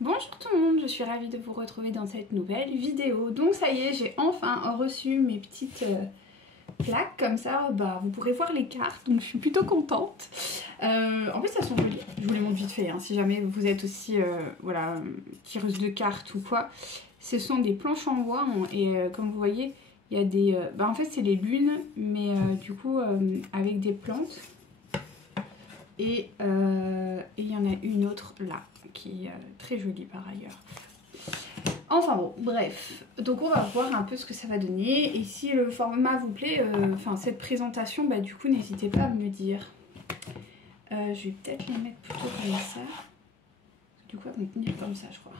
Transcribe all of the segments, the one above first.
Bonjour tout le monde, je suis ravie de vous retrouver dans cette nouvelle vidéo. Donc ça y est, j'ai enfin reçu mes petites plaques comme ça, vous pourrez voir les cartes, donc je suis plutôt contente. En fait, elles sont jolies, je vous les montre vite fait, hein, si jamais vous êtes aussi tireuse de cartes ou quoi. Ce sont des planches en bois et comme vous voyez, il y a des... en fait, c'est les lunes, mais du coup, avec des plantes. Et il y en a une autre là, qui est très jolie par ailleurs. Enfin bon, bref. Donc on va voir un peu ce que ça va donner. Et si le format vous plaît, cette présentation, du coup n'hésitez pas à me le dire. Je vais peut-être les mettre plutôt comme ça. Du coup, elles vont tenir comme ça, je crois.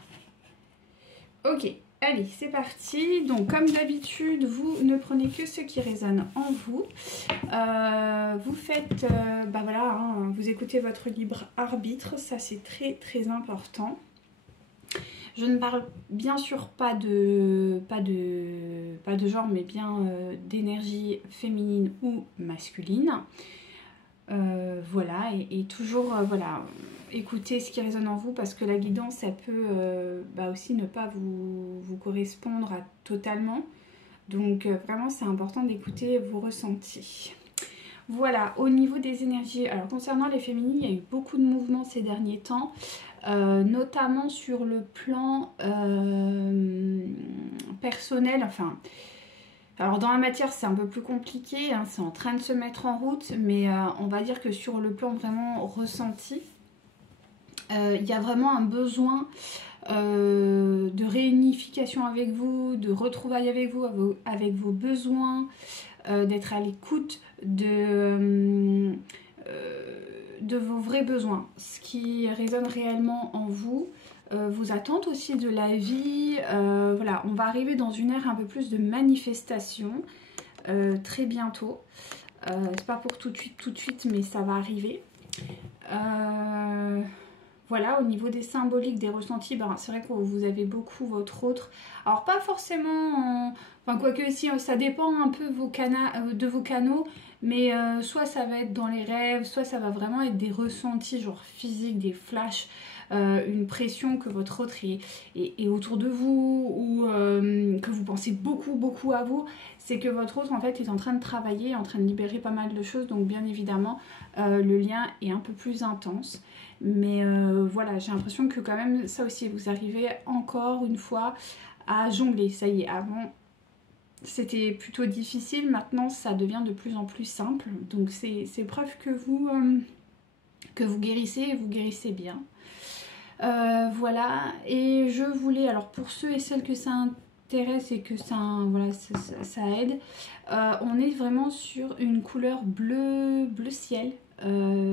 Ok, allez, c'est parti. Donc comme d'habitude, vous ne prenez que ce qui résonne en vous. Vous faites, vous écoutez votre libre arbitre, ça c'est très très important. Je ne parle bien sûr pas de genre, mais bien d'énergie féminine ou masculine. Voilà, et toujours écoutez ce qui résonne en vous, parce que la guidance, ça peut aussi ne pas vous correspondre totalement. Donc vraiment, c'est important d'écouter vos ressentis. Voilà, au niveau des énergies, alors concernant les féminines, il y a eu beaucoup de mouvements ces derniers temps, notamment sur le plan personnel, alors dans la matière c'est un peu plus compliqué, hein, c'est en train de se mettre en route, mais on va dire que sur le plan vraiment ressenti, il y a vraiment un besoin de réunification avec vous, de retrouvailles avec vous, avec vos besoins, d'être à l'écoute de vos vrais besoins, ce qui résonne réellement en vous, vos attentes aussi de la vie. Voilà, on va arriver dans une ère un peu plus de manifestation très bientôt. C'est pas pour tout de suite, mais ça va arriver. Voilà, au niveau des symboliques, des ressentis, c'est vrai que vous avez beaucoup votre autre. Alors pas forcément, quoique si, ça dépend un peu de vos canaux, mais soit ça va être dans les rêves, soit ça va vraiment être des ressentis genre physiques, des flashs, une pression que votre autre est autour de vous, ou que vous pensez beaucoup à vous. C'est que votre autre en fait est en train de travailler, en train de libérer pas mal de choses, donc bien évidemment le lien est un peu plus intense. Mais voilà, j'ai l'impression que quand même ça aussi, vous arrivez encore une fois à jongler. Ça y est, avant c'était plutôt difficile, maintenant ça devient de plus en plus simple. Donc c'est preuve que vous guérissez, et vous guérissez bien. Voilà, et je voulais, alors pour ceux et celles que ça intéresse et que ça aide, on est vraiment sur une couleur bleu ciel.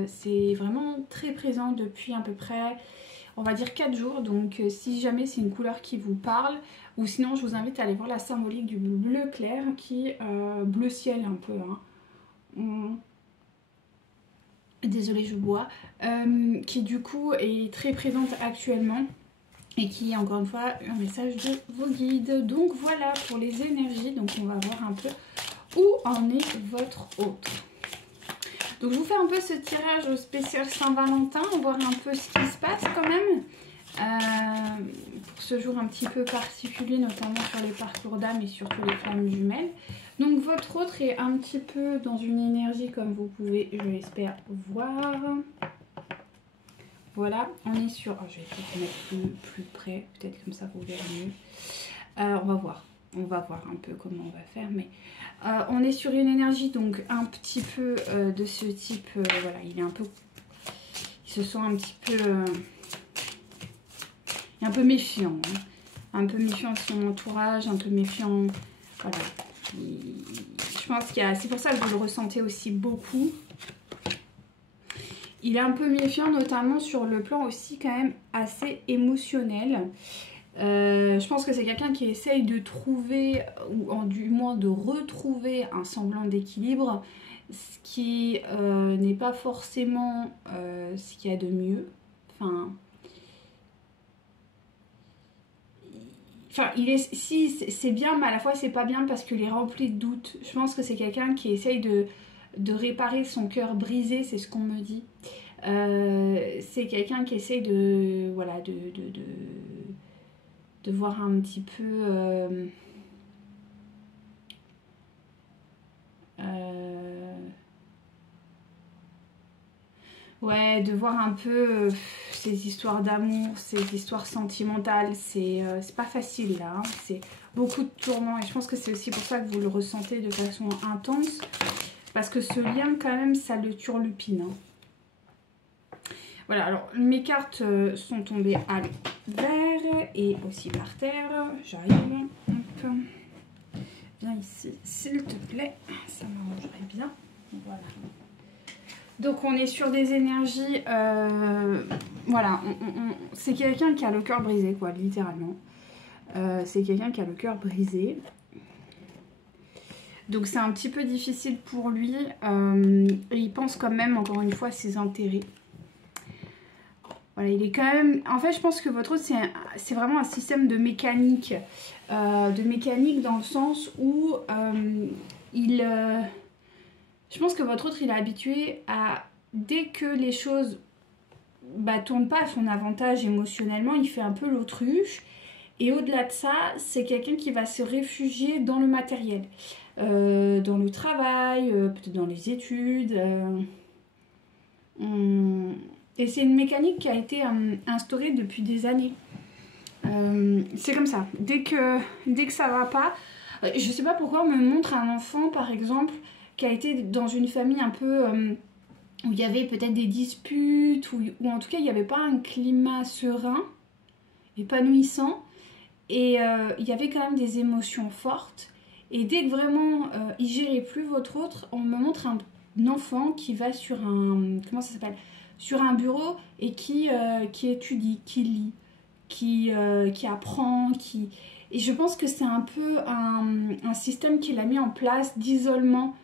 C'est vraiment très présent depuis à peu près, on va dire 4 jours. Donc si jamais c'est une couleur qui vous parle, ou sinon je vous invite à aller voir la symbolique du bleu clair qui est bleu ciel un peu, hein. Désolée, je bois. Qui du coup est très présente actuellement et qui est encore une fois un message de vos guides. Donc voilà pour les énergies. Donc on va voir un peu où en est votre autre. Donc je vous fais un peu ce tirage spécial Saint-Valentin, voir un peu ce qui se passe quand même. Pour ce jour un petit peu particulier, notamment sur les parcours d'âme et surtout les flammes jumelles. Donc votre autre est un petit peu dans une énergie comme vous pouvez, je l'espère, voir. Voilà, on est sur... Oh, je vais peut-être mettre plus près, peut-être comme ça vous verrez mieux. On va voir un peu comment on va faire, mais on est sur une énergie donc un petit peu de ce type. Voilà, il se sent un petit peu... un peu méfiant, hein. Un peu méfiant de son entourage, un peu méfiant, voilà. Je pense qu'il y a, c'est pour ça que vous le ressentez aussi beaucoup. Il est un peu méfiant, notamment sur le plan aussi quand même assez émotionnel. Je pense que c'est quelqu'un qui essaye de trouver, ou du moins de retrouver un semblant d'équilibre, ce qui n'est pas forcément ce qu'il y a de mieux. Si c'est bien, mais à la fois c'est pas bien parce qu'il est rempli de doutes. Je pense que c'est quelqu'un qui essaye de réparer son cœur brisé, c'est ce qu'on me dit. C'est quelqu'un qui essaye de, voilà, de voir un petit peu... ouais, de voir un peu ces histoires d'amour, ces histoires sentimentales, c'est pas facile là, hein. C'est beaucoup de tourments et je pense que c'est aussi pour ça que vous le ressentez de façon intense, parce que ce lien quand même, ça le turlupine, hein. Voilà, alors mes cartes sont tombées à l'envers et aussi par terre. J'arrive, hop, viens ici, s'il te plaît, ça m'arrangerait bien. Voilà. Donc on est sur des énergies, voilà, c'est quelqu'un qui a le cœur brisé, quoi, littéralement. C'est quelqu'un qui a le cœur brisé. Donc c'est un petit peu difficile pour lui. Il pense quand même, encore une fois, à ses intérêts. Voilà, il est quand même... En fait, je pense que votre autre, c'est vraiment un système de mécanique. Dans le sens où je pense que votre autre, il est habitué à... Dès que les choses tournent pas à son avantage émotionnellement, il fait un peu l'autruche. Et au-delà de ça, c'est quelqu'un qui va se réfugier dans le matériel. Dans le travail, peut-être dans les études. Et c'est une mécanique qui a été instaurée depuis des années. C'est comme ça. Dès que ça va pas, je sais pas pourquoi on me montre un enfant, par exemple, qui a été dans une famille un peu où il y avait peut-être des disputes, ou en tout cas il n'y avait pas un climat serein, épanouissant, et il y avait quand même des émotions fortes. Et dès que vraiment il gérait plus votre autre, on me montre un enfant qui va sur un... Comment ça s'appelle ? Sur un bureau et qui étudie, qui lit, qui apprend, qui... Et je pense que c'est un peu un système qu'il a mis en place d'isolement.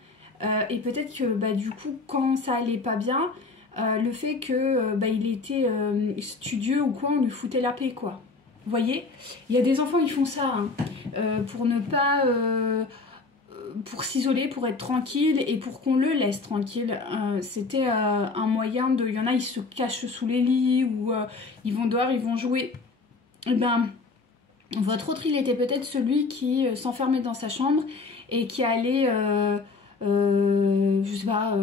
Et peut-être que du coup, quand ça allait pas bien, le fait que il était studieux ou quoi, on lui foutait la paix, quoi. Vous voyez ? Il y a des enfants, ils font ça, hein, pour ne pas... pour s'isoler, pour être tranquille et pour qu'on le laisse tranquille. C'était un moyen de... Il y en a, ils se cachent sous les lits ou ils vont dehors, ils vont jouer. Et votre autre, il était peut-être celui qui s'enfermait dans sa chambre et qui allait, je sais pas,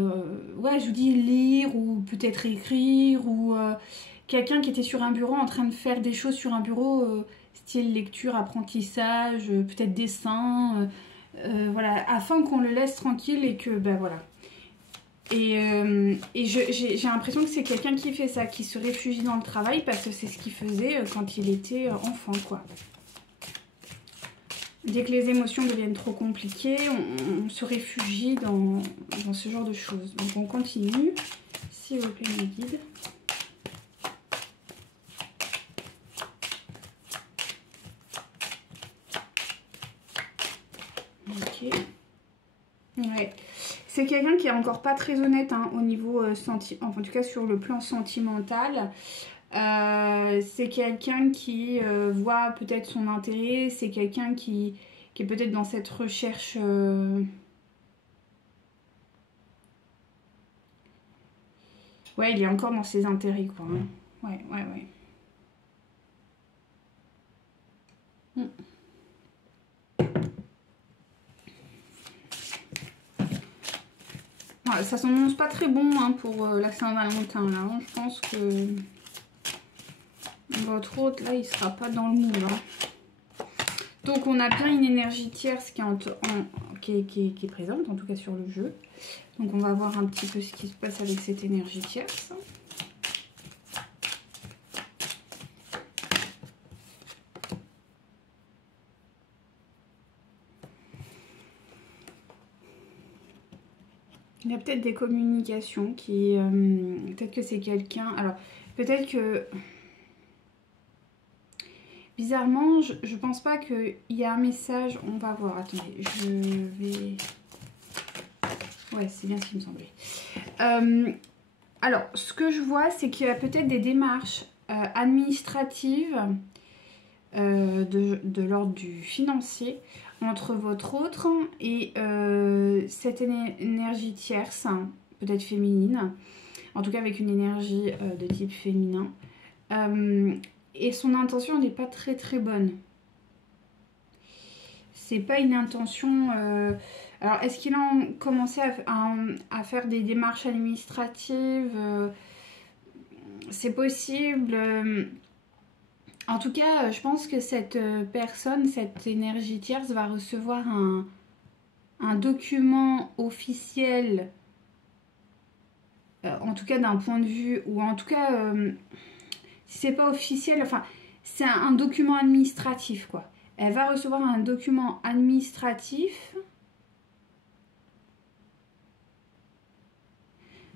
ouais, je vous dis lire ou peut-être écrire ou quelqu'un qui était sur un bureau en train de faire des choses sur un bureau, style lecture, apprentissage, peut-être dessin... voilà, afin qu'on le laisse tranquille et que, voilà. Et j'ai l'impression que c'est quelqu'un qui fait ça, qui se réfugie dans le travail parce que c'est ce qu'il faisait quand il était enfant, quoi. Dès que les émotions deviennent trop compliquées, on se réfugie dans ce genre de choses. Donc on continue. S'il vous plaît, mes guides. Ok. Ouais. C'est quelqu'un qui est encore pas très honnête, hein, au niveau enfin, en tout cas sur le plan sentimental. C'est quelqu'un qui voit peut-être son intérêt. C'est quelqu'un qui est peut-être dans cette recherche. Ouais, il est encore dans ses intérêts, quoi, hein. Ouais. Ouais, ça s'annonce pas très bon, hein, pour la Saint-Valentin, là, hein. Je pense que votre hôte, là, il sera pas dans le moule, hein. Donc, on a bien une énergie tierce qui est présente, en tout cas sur le jeu. Donc, on va voir un petit peu ce qui se passe avec cette énergie tierce. Il y a peut-être des communications qui... peut-être que c'est quelqu'un... Alors, peut-être que... Bizarrement, je pense pas qu'il y a un message... On va voir, attendez, je vais... Ouais, c'est bien ce qui me semblait. Alors, ce que je vois, c'est qu'il y a peut-être des démarches administratives de l'ordre du financier entre votre autre et cette énergie tierce, peut-être féminine. En tout cas avec une énergie de type féminin. Et son intention n'est pas très très bonne. C'est pas une intention... Alors, est-ce qu'il a commencé à faire des démarches administratives? C'est possible. En tout cas, je pense que cette personne, cette énergie tierce, va recevoir un document officiel, en tout cas d'un point de vue, ou en tout cas, si c'est pas officiel, enfin, c'est un document administratif, quoi. Elle va recevoir un document administratif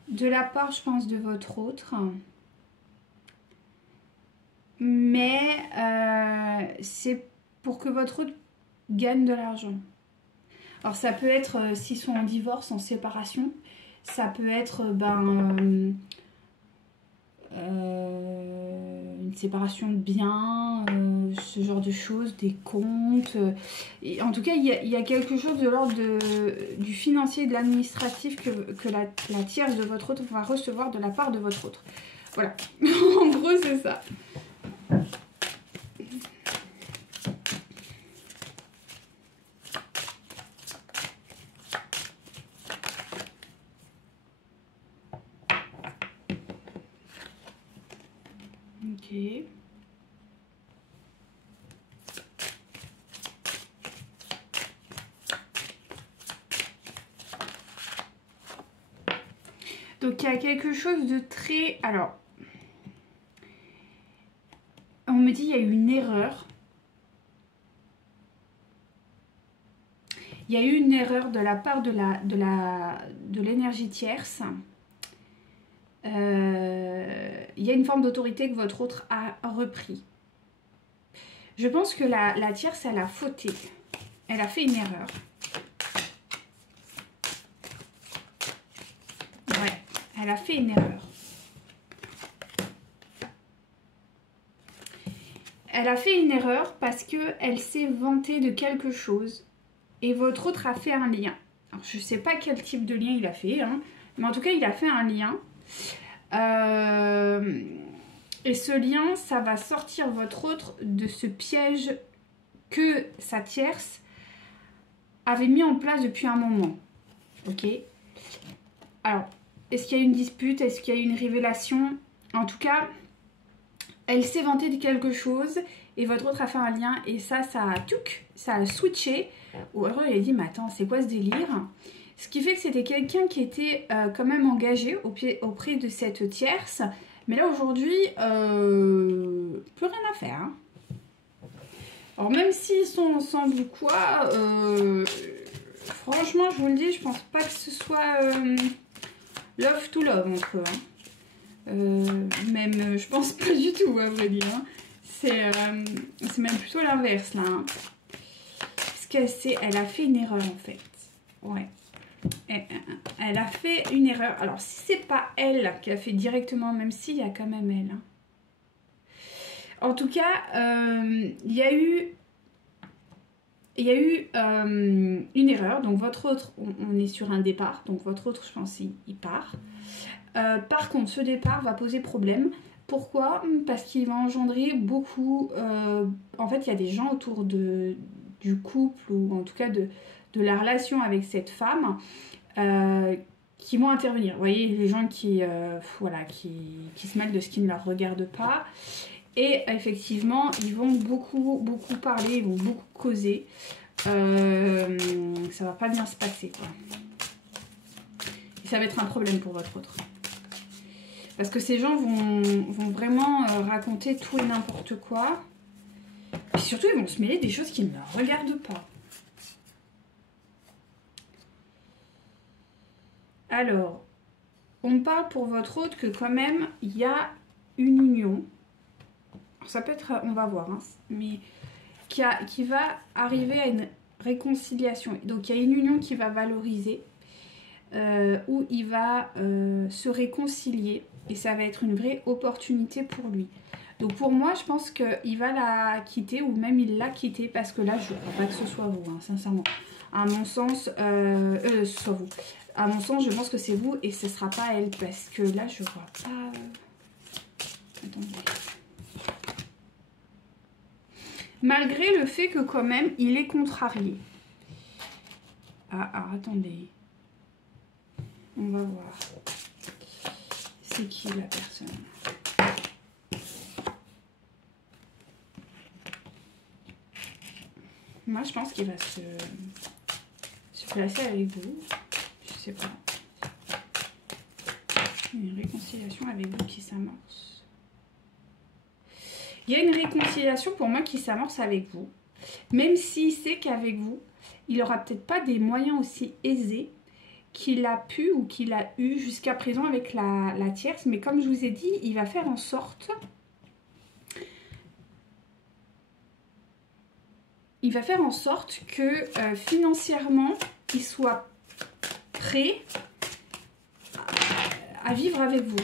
de la part, je pense, de votre autre. Mais c'est pour que votre autre gagne de l'argent. Alors ça peut être, s'ils sont en divorce, en séparation, ça peut être une séparation de biens, ce genre de choses, des comptes. Et en tout cas, il y a quelque chose de l'ordre du financier et de l'administratif que la tierce de votre autre va recevoir de la part de votre autre. Voilà, en gros c'est ça. Ok. Donc il y a quelque chose de très... Alors, on me dit il y a eu une erreur. Il y a eu une erreur de la part de l'énergie tierce. Il y a une forme d'autorité que votre autre a repris. Je pense que la tierce, elle a fauté. Elle a fait une erreur. Ouais, elle a fait une erreur. Elle a fait une erreur parce qu'elle s'est vantée de quelque chose. Et votre autre a fait un lien. Alors, je ne sais pas quel type de lien il a fait, hein, mais en tout cas, il a fait un lien. Et ce lien, ça va sortir votre autre de ce piège que sa tierce avait mis en place depuis un moment. Ok. Alors, est-ce qu'il y a une dispute? Est-ce qu'il y a une révélation? En tout cas, elle s'est vantée de quelque chose et votre autre a fait un lien et ça a switché. Ou alors il a dit, mais attends, c'est quoi ce délire? Ce qui fait que c'était quelqu'un qui était quand même engagé auprès de cette tierce. Mais là, aujourd'hui, plus rien à faire. Hein. Alors, même s'ils sont ensemble ou quoi, franchement, je vous le dis, je pense pas que ce soit love to love entre eux. Hein. Même, je pense pas du tout, à vrai dire. Hein. C'est même plutôt l'inverse, là. Hein. Parce qu'elle a fait une erreur, en fait. Ouais. Elle a fait une erreur. Alors, si c'est pas elle qui a fait directement, même s'il y a quand même elle. Hein. En tout cas, il y a eu une erreur. Donc, votre autre, on est sur un départ. Donc, votre autre, je pense, il part. Par contre, ce départ va poser problème. Pourquoi? Parce qu'il va engendrer beaucoup... en fait, il y a des gens autour du couple ou en tout cas de la relation avec cette femme qui vont intervenir. Vous voyez, les gens qui se mêlent de ce qui ne leur regarde pas. Et effectivement, ils vont beaucoup parler, ils vont beaucoup causer. Ça va pas bien se passer, quoi. Et ça va être un problème pour votre autre. Parce que ces gens vont vraiment raconter tout et n'importe quoi. Et surtout, ils vont se mêler des choses qui ne leur regardent pas. Alors, on me parle pour votre autre que quand même, il y a une union. Alors, ça peut être, on va voir, hein, mais qui va arriver à une réconciliation. Donc, il y a une union qui va valoriser, où il va se réconcilier. Et ça va être une vraie opportunité pour lui. Donc pour moi, je pense qu'il va la quitter ou même il l'a quittée parce que là, je ne crois pas que ce soit vous, hein, sincèrement. À mon sens, ce soit vous. À mon sens, je pense que c'est vous et ce ne sera pas elle parce que là, je vois pas... Attendez. Malgré le fait que quand même, il est contrarié. Ah, attendez. On va voir. C'est qui la personne? Moi, je pense qu'il va se placer avec vous. Je sais pas. Une réconciliation avec vous qui s'amorce. Il y a une réconciliation pour moi qui s'amorce avec vous. Même s'il sait qu'avec vous, il n'aura peut-être pas des moyens aussi aisés qu'il a pu ou qu'il a eu jusqu'à présent avec la tierce. Mais comme je vous ai dit, il va faire en sorte... Il va faire en sorte que financièrement, il soit prêt à vivre avec vous.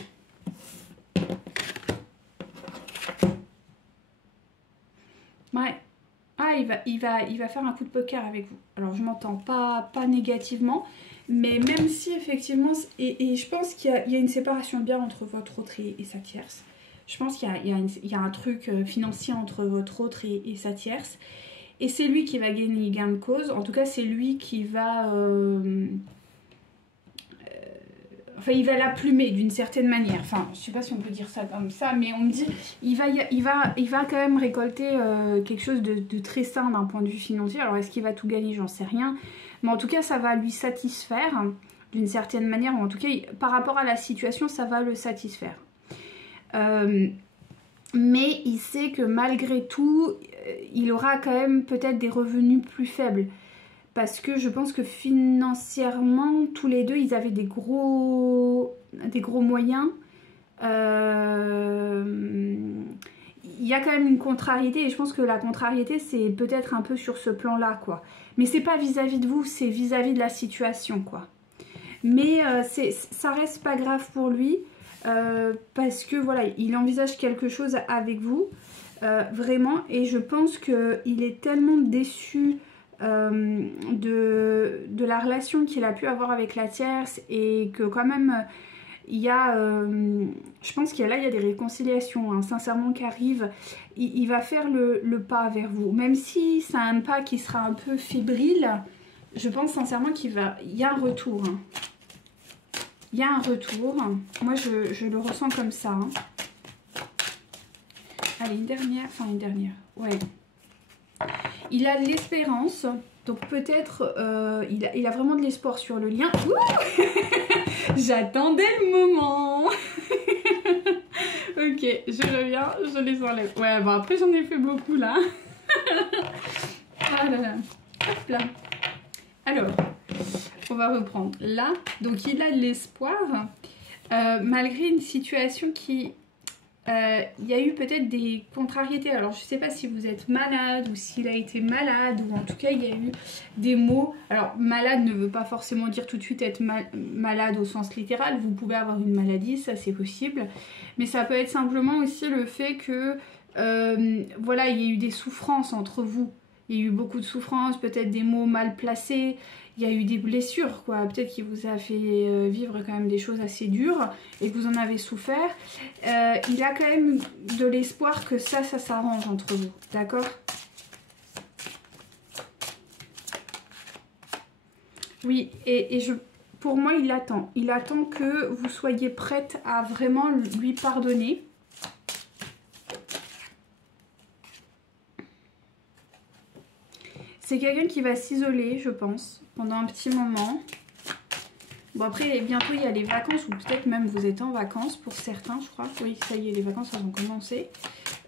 Ouais. Ah, il va faire un coup de poker avec vous. Alors, je m'entends pas négativement, mais même si effectivement, et je pense qu'il y a une séparation bien entre votre autre et sa tierce. Je pense qu'il y a un truc financier entre votre autre et sa tierce. Et c'est lui qui va gagner gain de cause. En tout cas, c'est lui qui va... enfin, il va la plumer d'une certaine manière. Enfin, je sais pas si on peut dire ça comme ça, mais on me dit... Il va quand même récolter quelque chose de très sain d'un point de vue financier. Alors, est-ce qu'il va tout gagner? J'en sais rien. Mais en tout cas, ça va lui satisfaire d'une certaine manière. Ou en tout cas, par rapport à la situation, ça va le satisfaire. Mais il sait que malgré tout, il aura quand même peut-être des revenus plus faibles. Parce que je pense que financièrement, tous les deux, ils avaient des gros moyens. Il y a quand même une contrariété. Et je pense que la contrariété, c'est peut-être un peu sur ce plan-là, quoi. Mais c'est pas vis-à-vis de vous, c'est vis-à-vis de la situation, quoi. Mais ça reste pas grave pour lui. Parce que voilà, il envisage quelque chose avec vous, vraiment, et je pense qu'il est tellement déçu de la relation qu'il a pu avoir avec la tierce, et que quand même il y a, je pense qu'il y a des réconciliations, hein, sincèrement, qui arrivent. Il va faire le pas vers vous, même si c'est un pas qui sera un peu fébrile. Je pense sincèrement qu'il y a un retour, hein. Il y a un retour. Moi, je le ressens comme ça. Hein. Allez, une dernière. Enfin, une dernière. Ouais. Il a de l'espérance. Donc, peut-être... il a vraiment de l'espoir sur le lien. J'attendais le moment. Ok, je reviens. Je les enlève. Ouais, bon, après, j'en ai fait beaucoup, là. Ah là là. Hop là. Alors... On va reprendre là. Donc il a de l'espoir malgré une situation qui... il y a eu peut-être des contrariétés. Alors je ne sais pas si vous êtes malade ou s'il a été malade, ou en tout cas il y a eu des mots. Alors malade ne veut pas forcément dire tout de suite être malade au sens littéral. Vous pouvez avoir une maladie, ça c'est possible. Mais ça peut être simplement aussi le fait que voilà, il y a eu des souffrances entre vous. Il y a eu beaucoup de souffrances, peut-être des mots mal placés. Il y a eu des blessures, quoi. Peut-être qu'il vous a fait vivre quand même des choses assez dures et que vous en avez souffert. Il a quand même de l'espoir que ça s'arrange entre vous. D'accord? Oui, et pour moi, il attend. Il attend que vous soyez prête à vraiment lui pardonner. C'est quelqu'un qui va s'isoler, je pense, pendant un petit moment. Bon, après, bientôt, il y a les vacances, ou peut-être même vous êtes en vacances pour certains, je crois. Oui, ça y est, les vacances, elles ont commencé.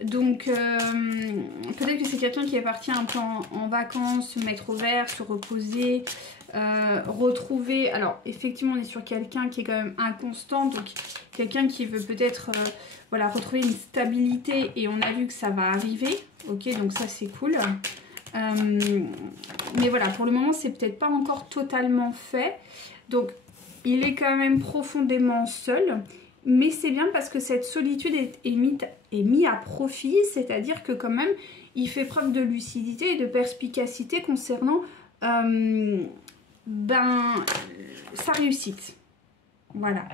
Donc, peut-être que c'est quelqu'un qui est parti un peu en vacances, se mettre au vert, se reposer, retrouver... Alors, effectivement, on est sur quelqu'un qui est quand même inconstant, donc quelqu'un qui veut peut-être voilà, retrouver une stabilité, et on a vu que ça va arriver. Ok, donc ça, c'est cool. Mais voilà, pour le moment, c'est peut-être pas encore totalement fait. Donc, il est quand même profondément seul. mais c'est bien parce que cette solitude est mise à profit, c'est-à-dire que quand même, il fait preuve de lucidité et de perspicacité concernant sa réussite. Voilà.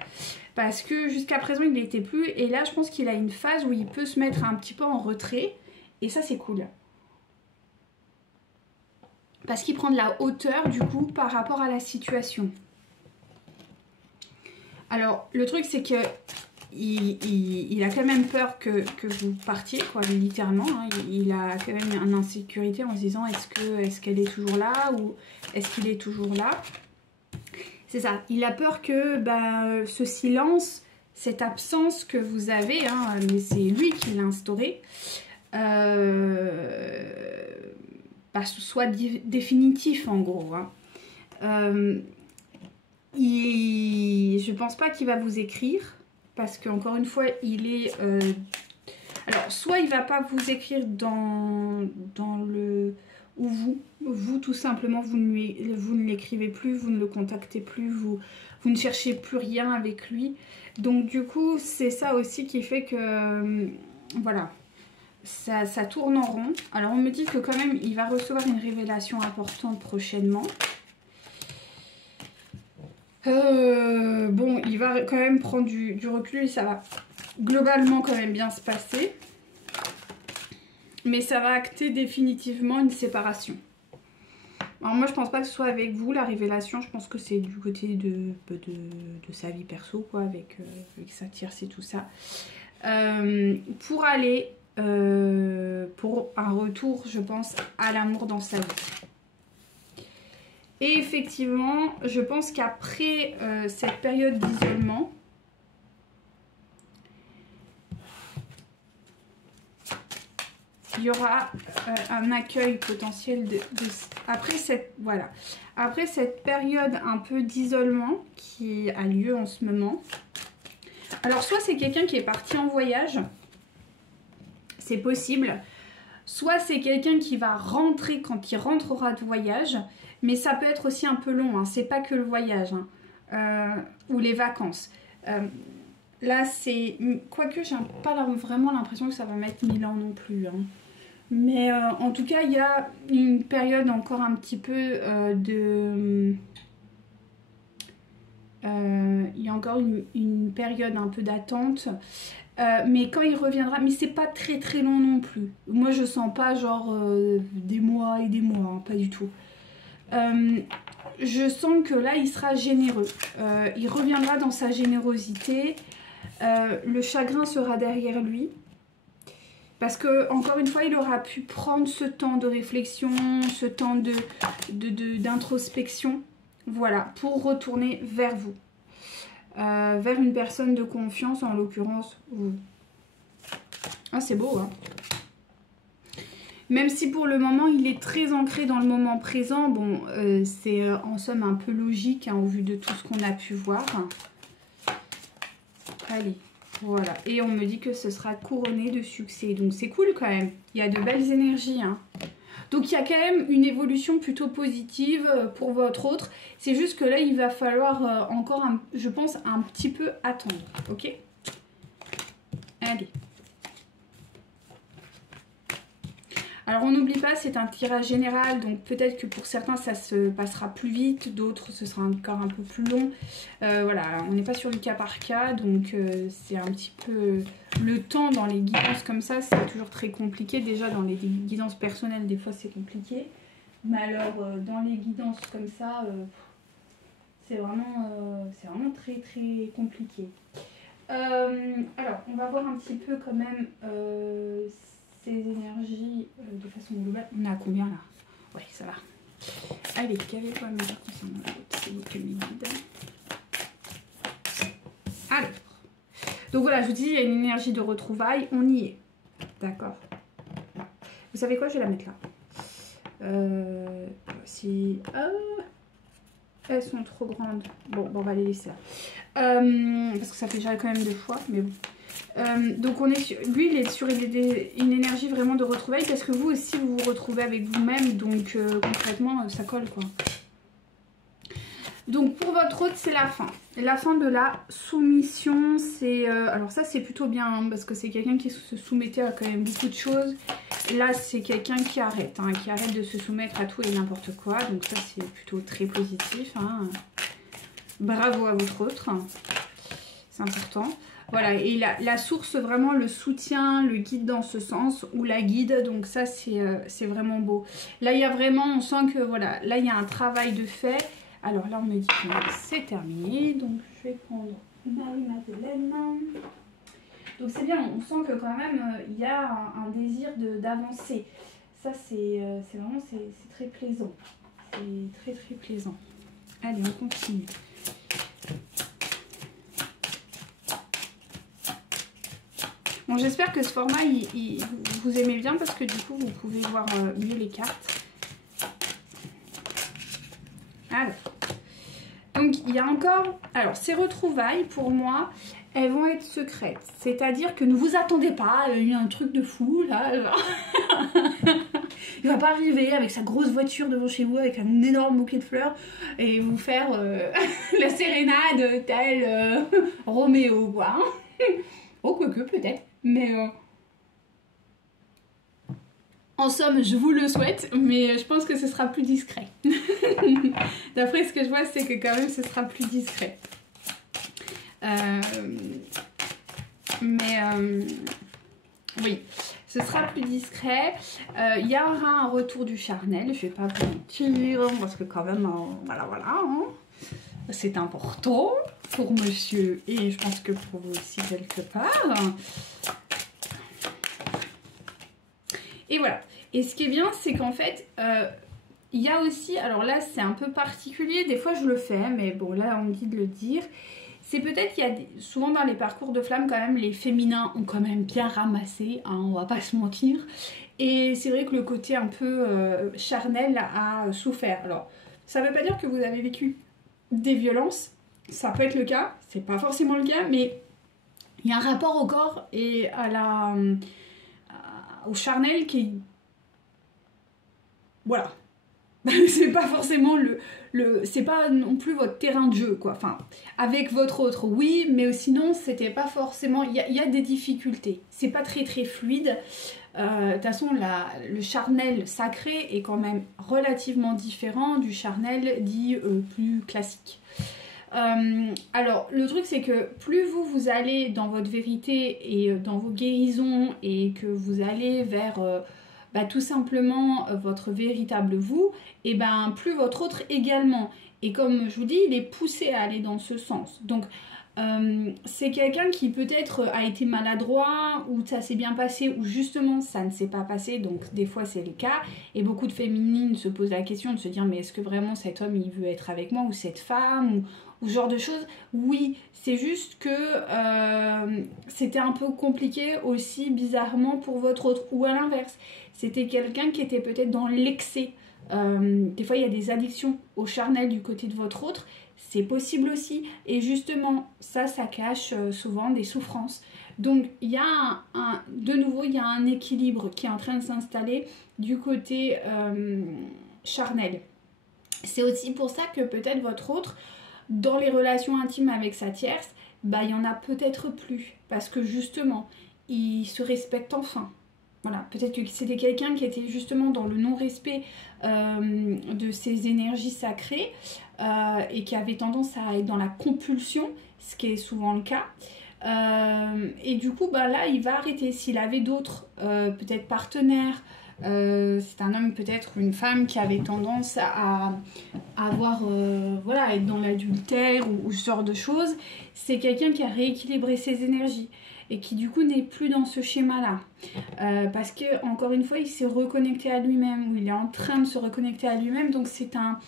Parce que jusqu'à présent, il n'était plus, et là, je pense qu'il a une phase où il peut se mettre un petit peu en retrait, et ça, c'est cool. Parce qu'il prend de la hauteur, du coup, par rapport à la situation. Alors, le truc, c'est que il a quand même peur que vous partiez, quoi, littéralement. Hein. Il a quand même une insécurité en se disant, est-ce qu'elle est toujours là ou est-ce qu'il est toujours là? C'est ça. Il a peur que ce silence, cette absence que vous avez, hein, mais c'est lui qui l'a instauré, soit définitif en gros. Hein. Je pense pas qu'il va vous écrire parce qu'encore une fois il est alors soit il va pas vous écrire dans le ou vous tout simplement vous ne l'écrivez plus, vous ne le contactez plus, vous ne cherchez plus rien avec lui, donc du coup c'est ça aussi qui fait que voilà, ça tourne en rond. Alors on me dit que quand même il va recevoir une révélation importante prochainement. Bon, il va quand même prendre du recul et ça va globalement quand même bien se passer. Mais ça va acter définitivement une séparation. Alors moi je pense pas que ce soit avec vous la révélation, je pense que c'est du côté de sa vie perso, quoi, avec sa tierce et tout ça. Pour aller pour un retour, je pense, à l'amour dans sa vie. Et effectivement, je pense qu'après cette période d'isolement, il y aura un accueil potentiel après cette période un peu d'isolement qui a lieu en ce moment. Alors soit c'est quelqu'un qui est parti en voyage, c'est possible, soit c'est quelqu'un qui va rentrer quand il rentrera de voyage. Mais ça peut être aussi un peu long, hein. C'est pas que le voyage, hein. Ou les vacances. Là, c'est... Quoique, j'ai pas vraiment l'impression que ça va mettre 1000 ans non plus. Hein. Mais en tout cas, il y a une période encore un petit peu il y a encore une période un peu d'attente. Mais quand il reviendra, mais c'est pas très très long non plus. Moi, je sens pas genre des mois et des mois, hein, pas du tout. Je sens que là il sera généreux, il reviendra dans sa générosité, le chagrin sera derrière lui parce que encore une fois il aura pu prendre ce temps de réflexion, ce temps d'introspection, voilà, pour retourner vers vous, vers une personne de confiance, en l'occurrence vous. Ah, c'est beau, hein. Même si pour le moment, il est très ancré dans le moment présent. Bon, c'est en somme un peu logique, hein, au vu de tout ce qu'on a pu voir. Allez, voilà. Et on me dit que ce sera couronné de succès. Donc c'est cool quand même. Il y a de belles énergies. Hein. Donc il y a quand même une évolution plutôt positive pour votre autre. C'est juste que là, il va falloir encore, je pense, un petit peu attendre. Ok ? Allez. Alors on n'oublie pas, c'est un tirage général, donc peut-être que pour certains ça se passera plus vite, d'autres ce sera encore un peu plus long. Voilà, on n'est pas sur du cas par cas, donc c'est un petit peu le temps dans les guidances comme ça, c'est toujours très compliqué. Déjà dans les guidances personnelles, des fois c'est compliqué, mais alors dans les guidances comme ça, c'est vraiment très très compliqué. Alors on va voir un petit peu quand même... ces énergies de façon globale. On est à combien là? Ouais, ça va. Allez, qu'avez-vous à me dire concernant l'autre? C'est vous que mes guides. Alors, donc voilà, je vous dis, il y a une énergie de retrouvailles, on y est. D'accord. Vous savez quoi? Je vais la mettre là. Si... elles sont trop grandes. Bon, on va les laisser là. Parce que ça fait déjà quand même 2 fois, mais bon. Donc on est sur, lui il est sur une énergie vraiment de retrouvailles parce que vous aussi vous vous retrouvez avec vous-même, donc concrètement ça colle quoi. Donc pour votre autre, c'est la fin. La fin de la soumission, c'est... alors ça c'est plutôt bien, hein, parce que c'est quelqu'un qui se soumettait à quand même beaucoup de choses. Là c'est quelqu'un qui arrête de se soumettre à tout et n'importe quoi. Donc ça c'est plutôt très positif. Hein. Bravo à votre autre. C'est important. Voilà, et la source, vraiment le soutien, le guide dans ce sens, ou la guide, donc ça c'est vraiment beau. Là il y a vraiment, on sent que voilà, là il y a un travail de fait. Alors là on me dit que c'est terminé, donc je vais prendre Marie-Madeleine. Donc c'est bien, on sent que quand même il y a un désir d'avancer. Ça c'est vraiment, c'est très plaisant. C'est très plaisant. Allez, on continue. Bon, j'espère que ce format, vous aimez bien parce que du coup, vous pouvez voir mieux les cartes. Alors, donc il y a encore... Alors, ces retrouvailles, pour moi, elles vont être secrètes. C'est-à-dire que ne vous attendez pas à un truc de fou, là. Genre. Il va pas arriver avec sa grosse voiture devant chez vous, avec un énorme bouquet de fleurs, et vous faire la sérénade tel Roméo, quoi. Oh, quoique, peut-être. Mais en somme, je vous le souhaite, mais je pense que ce sera plus discret. D'après ce que je vois, c'est que quand même ce sera plus discret. Oui, ce sera plus discret. Il y aura un retour du charnel, je vais pas vous mentir, parce que quand même, voilà, hein. C'est important pour monsieur et je pense que pour vous aussi quelque part. Et voilà. Et ce qui est bien, c'est qu'en fait, il y a aussi, alors là c'est un peu particulier, des fois je le fais, mais bon là on me dit de le dire. C'est peut-être qu'il y a souvent dans les parcours de flammes quand même, les féminins ont quand même bien ramassé, hein, on va pas se mentir. Et c'est vrai que le côté un peu charnel a souffert. Alors, ça veut pas dire que vous avez vécu des violences, ça peut être le cas, c'est pas forcément le cas, mais il y a un rapport au corps et à au charnel qui... Voilà. C'est pas forcément c'est pas non plus votre terrain de jeu, quoi. Enfin, avec votre autre, oui, mais sinon, c'était pas forcément... Il y a des difficultés. C'est pas très fluide. De toute façon, le charnel sacré est quand même relativement différent du charnel dit plus classique. Alors, le truc, c'est que plus vous allez dans votre vérité et dans vos guérisons et que vous allez vers... tout simplement votre véritable vous, et plus votre autre également. Et comme je vous dis, il est poussé à aller dans ce sens. Donc c'est quelqu'un qui peut-être a été maladroit, ou ça s'est bien passé, ou justement ça ne s'est pas passé, donc des fois c'est le cas. Et beaucoup de féminines se posent la question de se dire, mais est-ce que vraiment cet homme il veut être avec moi, ou cette femme, ou ce genre de choses. Oui, c'est juste que c'était un peu compliqué aussi bizarrement pour votre autre, ou à l'inverse. C'était quelqu'un qui était peut-être dans l'excès. Des fois, il y a des addictions au charnel du côté de votre autre. C'est possible aussi. Et justement, ça cache souvent des souffrances. Donc, il y a de nouveau, il y a un équilibre qui est en train de s'installer du côté charnel. C'est aussi pour ça que peut-être votre autre, dans les relations intimes avec sa tierce, il y en a peut-être plus. Parce que justement, il se respecte enfin. Voilà, peut-être que c'était quelqu'un qui était justement dans le non-respect de ses énergies sacrées et qui avait tendance à être dans la compulsion, ce qui est souvent le cas. Et du coup, là, il va arrêter. S'il avait d'autres, peut-être partenaires, c'est un homme peut-être ou une femme qui avait tendance à avoir, voilà, être dans l'adultère ou ce genre de choses, c'est quelqu'un qui a rééquilibré ses énergies et qui du coup n'est plus dans ce schéma-là. Parce que, encore une fois, il s'est reconnecté à lui-même, ou il est en train de se reconnecter à lui-même, donc c'est un...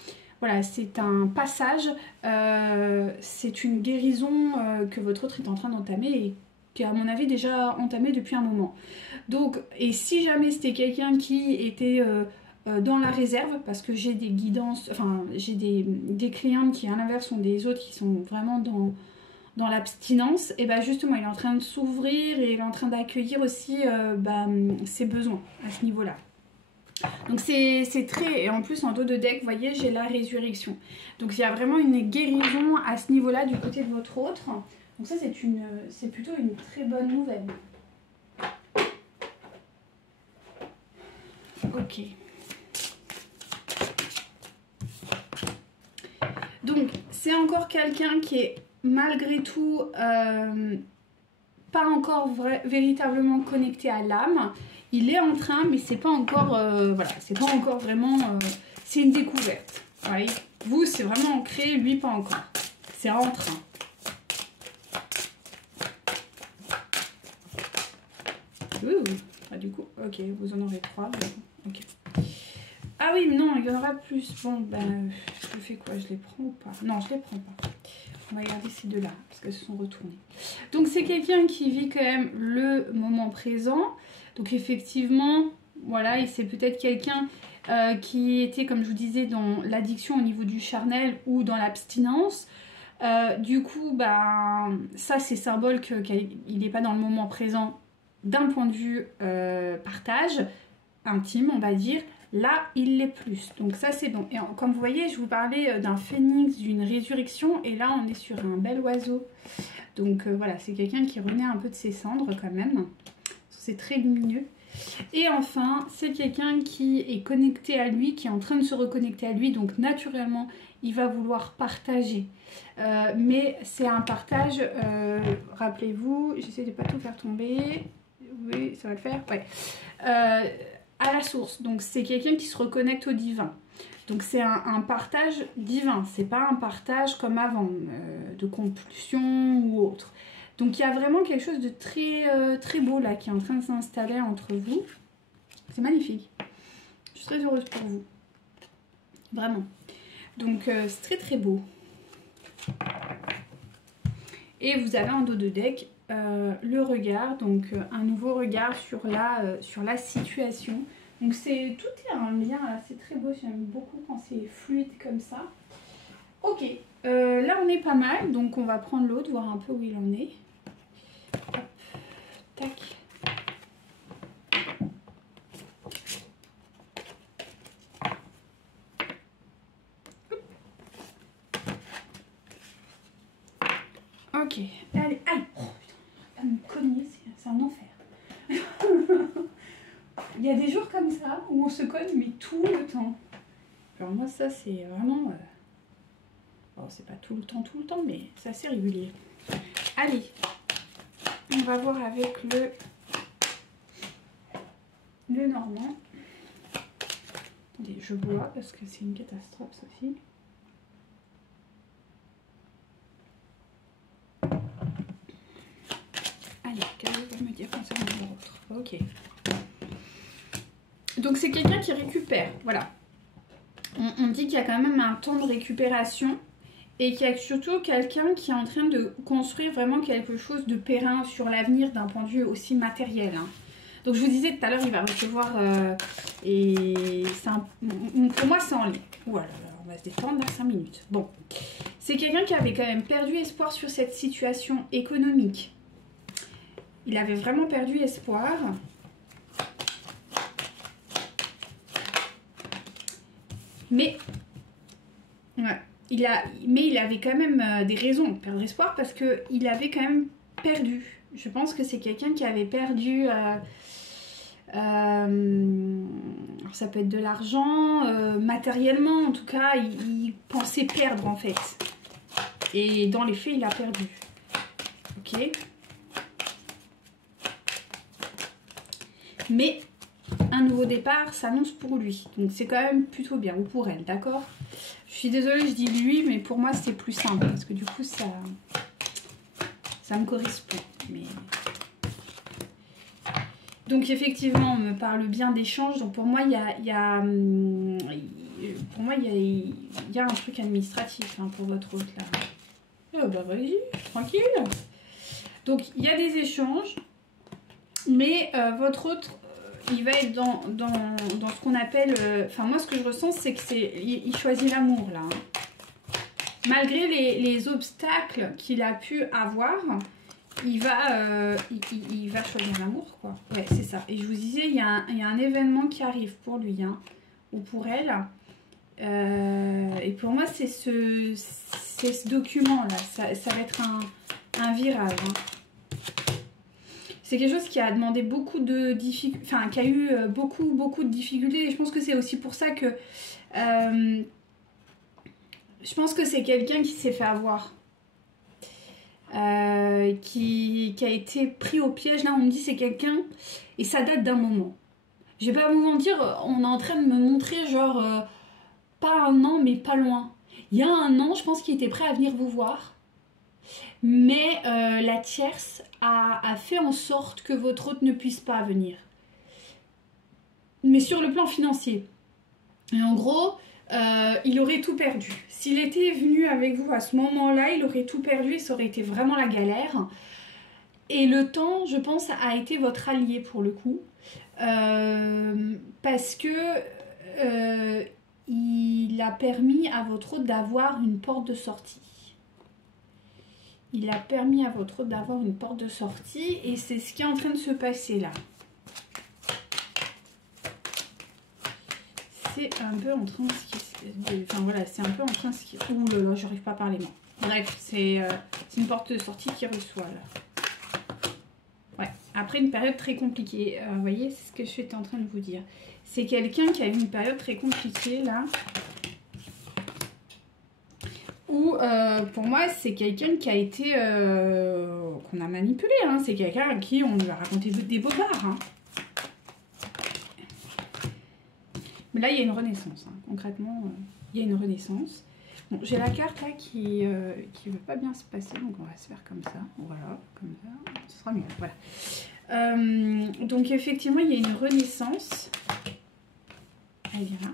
Voilà, c'est un passage, c'est une guérison que votre autre est en train d'entamer et qui est à mon avis déjà entamée depuis un moment. Donc, et si jamais c'était quelqu'un qui était dans la réserve, parce que j'ai des guidances, enfin j'ai des clientes qui à l'inverse sont des autres qui sont vraiment dans l'abstinence, et justement il est en train de s'ouvrir et il est en train d'accueillir aussi ses besoins à ce niveau-là. Donc c'est très... Et en plus en dos de deck, vous voyez, j'ai la résurrection. Donc il y a vraiment une guérison à ce niveau-là du côté de votre autre. Donc ça c'est plutôt une très bonne nouvelle. Ok. Donc c'est encore quelqu'un qui est malgré tout pas encore véritablement connecté à l'âme. Il est en train, mais c'est pas encore, voilà, c'est pas encore vraiment, c'est une découverte. Vous voyez, vous, c'est vraiment ancré, lui, pas encore. C'est en train. Ah, du coup, ok, vous en aurez 3. Ok. Ah oui, mais non, il y en aura plus. Bon, ben, je fais quoi? Je les prends ou pas? Non, je les prends pas. On va garder ces deux-là, parce qu'elles se sont retournées. Donc, c'est quelqu'un qui vit quand même le moment présent. Donc, effectivement, voilà, et c'est peut-être quelqu'un qui était, comme je vous disais, dans l'addiction au niveau du charnel ou dans l'abstinence. Du coup, ben, ça, c'est symbole qu'il n'est pas dans le moment présent d'un point de vue partage intime, on va dire. Là, il l'est plus. Donc ça, c'est bon. Et comme vous voyez, je vous parlais d'un phénix, d'une résurrection. Et là, on est sur un bel oiseau. Donc voilà, c'est quelqu'un qui renaît un peu de ses cendres quand même. C'est très lumineux. Et enfin, c'est quelqu'un qui est connecté à lui, qui est en train de se reconnecter à lui. Donc naturellement, il va vouloir partager. Mais c'est un partage, rappelez-vous, j'essaie de ne pas tout faire tomber. Oui, ça va le faire. Ouais. À la source. Donc c'est quelqu'un qui se reconnecte au divin. Donc c'est un partage divin. C'est pas un partage comme avant, de compulsion ou autre. Donc il y a vraiment quelque chose de très, très beau là qui est en train de s'installer entre vous. C'est magnifique. Je suis très heureuse pour vous. Vraiment. Donc c'est très très beau. Et vous avez en dos de deck le regard, donc un nouveau regard sur la situation. Donc tout est en lien, c'est très beau, j'aime beaucoup quand c'est fluide comme ça. Ok, là on est pas mal, donc on va prendre l'autre, voir un peu où il en est. Hop, tac. Ok, allez, aïe, oh putain, me cogner, c'est un enfer. Il y a des jours comme ça où on se cogne, mais tout le temps. Alors moi, ça, c'est vraiment... Bon, c'est pas tout le temps, mais c'est assez régulier. Allez, on va voir avec le normand. Attendez, je bois parce que c'est une catastrophe, Sophie. Allez, qu'allez-vous me dire concernant l'autre? Ok. Donc c'est quelqu'un qui récupère, voilà. On dit qu'il y a quand même un temps de récupération et qu'il y a surtout quelqu'un qui est en train de construire vraiment quelque chose de périn sur l'avenir d'un point de vue aussi matériel. Hein. Donc je vous disais tout à l'heure, il va recevoir et pour moi c'est en ligne. Voilà, on va se détendre dans 5 minutes. Bon, c'est quelqu'un qui avait quand même perdu espoir sur cette situation économique. Il avait vraiment perdu espoir. Mais, ouais, il avait quand même des raisons de perdre espoir parce qu'il avait quand même perdu. Je pense que c'est quelqu'un qui avait perdu, alors ça peut être de l'argent, matériellement en tout cas, il pensait perdre en fait. Et dans les faits, il a perdu. Ok. Mais... un nouveau départ s'annonce pour lui. Donc c'est quand même plutôt bien, ou pour elle, d'accord? Je suis désolée, je dis lui, mais pour moi c'est plus simple, parce que du coup ça me correspond. Mais... donc effectivement, on me parle bien d'échange. Donc pour moi, il y a un truc administratif hein, pour votre hôte là. Oh bah vas-y, tranquille. Donc il y a des échanges, mais votre hôte... il va être dans ce qu'on appelle... enfin, moi, ce que je ressens, c'est qu'il choisit l'amour, là. Malgré les obstacles qu'il a pu avoir, il va choisir l'amour, quoi. Ouais, c'est ça. Et je vous disais, il y a un événement qui arrive pour lui, hein, ou pour elle. Et pour moi, c'est ce document-là. Ça va être un virage. Hein. C'est quelque chose qui a demandé beaucoup de difficultés, enfin, qui a eu beaucoup de difficultés. Et je pense que c'est aussi pour ça que... je pense que c'est quelqu'un qui s'est fait avoir. Qui a été pris au piège. Là, on me dit c'est quelqu'un... Et ça date d'un moment. Je vais pas vous mentir, on est en train de me montrer genre... pas un an, mais pas loin. Il y a un an, je pense qu'il était prêt à venir vous voir. Mais la tierce a fait en sorte que votre hôte ne puisse pas venir. Mais sur le plan financier. Et en gros, il aurait tout perdu. S'il était venu avec vous à ce moment-là, il aurait tout perdu et ça aurait été vraiment la galère. Et le temps, je pense, a été votre allié pour le coup. Parce que il a permis à votre hôte d'avoir une porte de sortie. Il a permis à votre hôte d'avoir une porte de sortie et c'est ce qui est en train de se passer là. C'est un peu en train de... Enfin voilà, c'est un peu en train de... Ouh là là, j'arrive pas à parler moi. Bref, c'est une porte de sortie qui reçoit là. Ouais, après une période très compliquée. Vous voyez, c'est ce que je suis en train de vous dire. C'est quelqu'un qui a eu une période très compliquée là. Ou pour moi c'est quelqu'un qui a été qu'on a manipulé, hein. C'est quelqu'un à qui on lui a raconté des bobards, hein. Mais là il y a une renaissance, hein. Concrètement il y a une renaissance. Bon, j'ai la carte là qui veut pas bien se passer, donc on va se faire comme ça, voilà, comme ça, ce sera mieux, voilà. Donc effectivement il y a une renaissance. Elle vient là.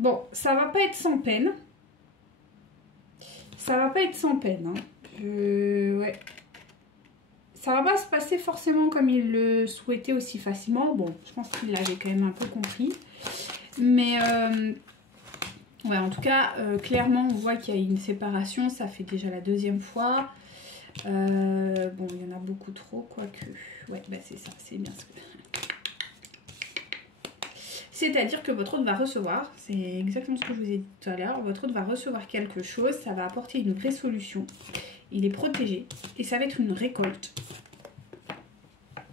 Bon, ça va pas être sans peine. Ça va pas être sans peine. Hein. Ouais. Ça va pas se passer forcément comme il le souhaitait aussi facilement. Bon, je pense qu'il l'avait quand même un peu compris. Mais ouais, en tout cas, clairement, on voit qu'il y a une séparation. Ça fait déjà la deuxième fois. Bon, il y en a beaucoup trop, quoique. Ouais, bah c'est ça, c'est bien ce que... C'est-à-dire que votre hôte va recevoir, c'est exactement ce que je vous ai dit tout à l'heure, votre hôte va recevoir quelque chose, ça va apporter une vraie solution. Il est protégé et ça va être une récolte.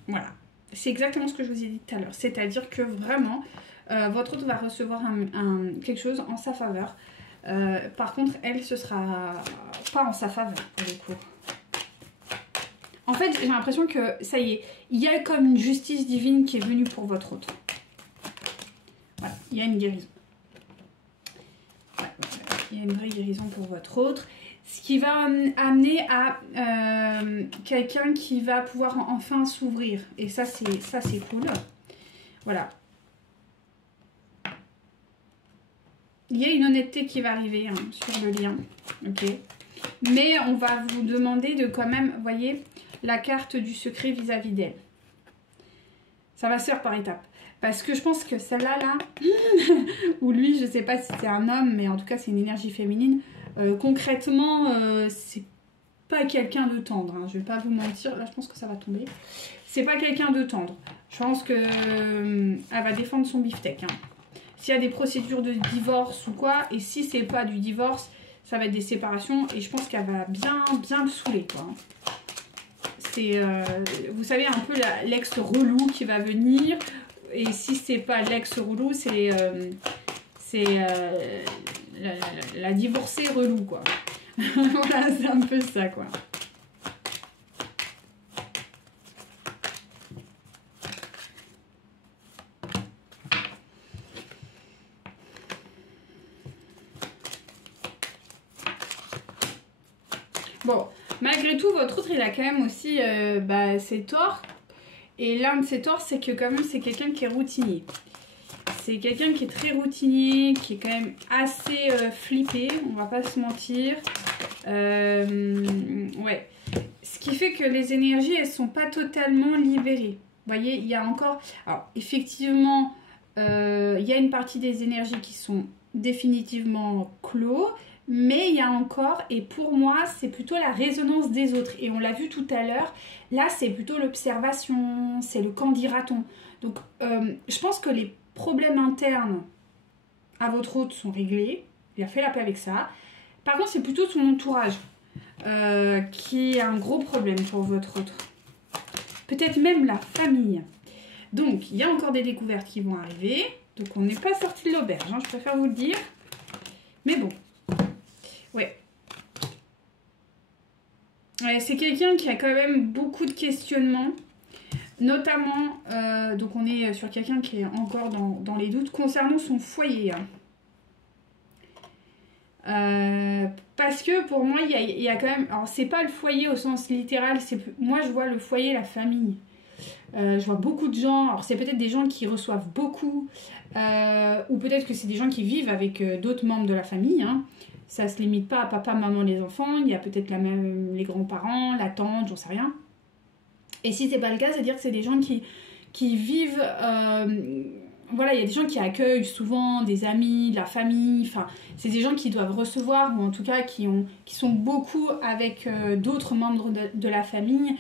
Voilà, c'est exactement ce que je vous ai dit tout à l'heure. C'est-à-dire que vraiment, votre hôte va recevoir quelque chose en sa faveur. Par contre, elle, ce sera pas en sa faveur pour le coup. En fait, j'ai l'impression que ça y est, il y a comme une justice divine qui est venue pour votre hôte. Voilà, il y a une guérison. Il y a une vraie guérison pour votre autre. Ce qui va amener à quelqu'un qui va pouvoir enfin s'ouvrir. Et ça, c'est cool. Voilà. Il y a une honnêteté qui va arriver, hein, sur le lien. Ok. Mais on va vous demander de quand même, vous voyez, la carte du secret vis-à-vis d'elle. Ça va se faire par étapes. Parce que je pense que celle-là, là, ou lui, je ne sais pas si c'est un homme, mais en tout cas, c'est une énergie féminine. Concrètement, c'est pas quelqu'un de tendre. Hein, je ne vais pas vous mentir. Là, je pense que ça va tomber. C'est pas quelqu'un de tendre. Je pense que elle va défendre son beefsteak. Hein. S'il y a des procédures de divorce ou quoi, et si c'est pas du divorce, ça va être des séparations. Et je pense qu'elle va bien le saouler, quoi. C'est, vous savez, un peu l'ex relou qui va venir. Et si c'est pas l'ex relou, c'est la divorcée relou, quoi. Voilà, c'est un peu ça, quoi. Bon, malgré tout, votre autre, il a quand même aussi ses torts. Et l'un de ses torts, c'est que quand même, c'est quelqu'un qui est routinier. C'est quelqu'un qui est très routinier, qui est quand même assez flippé, on va pas se mentir. Ouais. Ce qui fait que les énergies, elles sont pas totalement libérées. Vous voyez, il y a encore... Alors, effectivement, il y a une partie des énergies qui sont définitivement clos, Mais il y a encore, et pour moi, c'est plutôt la résonance des autres. Et on l'a vu tout à l'heure, là, c'est plutôt l'observation, c'est le qu'en dira-t-on. Donc, je pense que les problèmes internes à votre hôte sont réglés. Il a fait la paix avec ça. Par contre, c'est plutôt son entourage qui est un gros problème pour votre hôte. Peut-être même la famille. Donc, il y a encore des découvertes qui vont arriver. Donc, on n'est pas sorti de l'auberge, hein, je préfère vous le dire. Mais bon. Ouais. Ouais, c'est quelqu'un qui a quand même beaucoup de questionnements. Notamment, donc on est sur quelqu'un qui est encore dans les doutes concernant son foyer. Parce que pour moi, il y a quand même... Alors, c'est pas le foyer au sens littéral, moi je vois le foyer, la famille. Je vois beaucoup de gens, alors c'est peut-être des gens qui reçoivent beaucoup, ou peut-être que c'est des gens qui vivent avec d'autres membres de la famille, hein. Ça se limite pas à papa, maman, les enfants, il y a peut-être les grands-parents, la tante, j'en sais rien. Et si c'est pas le cas, c'est-à-dire que c'est des gens qui vivent... voilà, il y a des gens qui accueillent souvent des amis, de la famille, enfin, c'est des gens qui doivent recevoir, ou en tout cas qui sont beaucoup avec d'autres membres de la famille.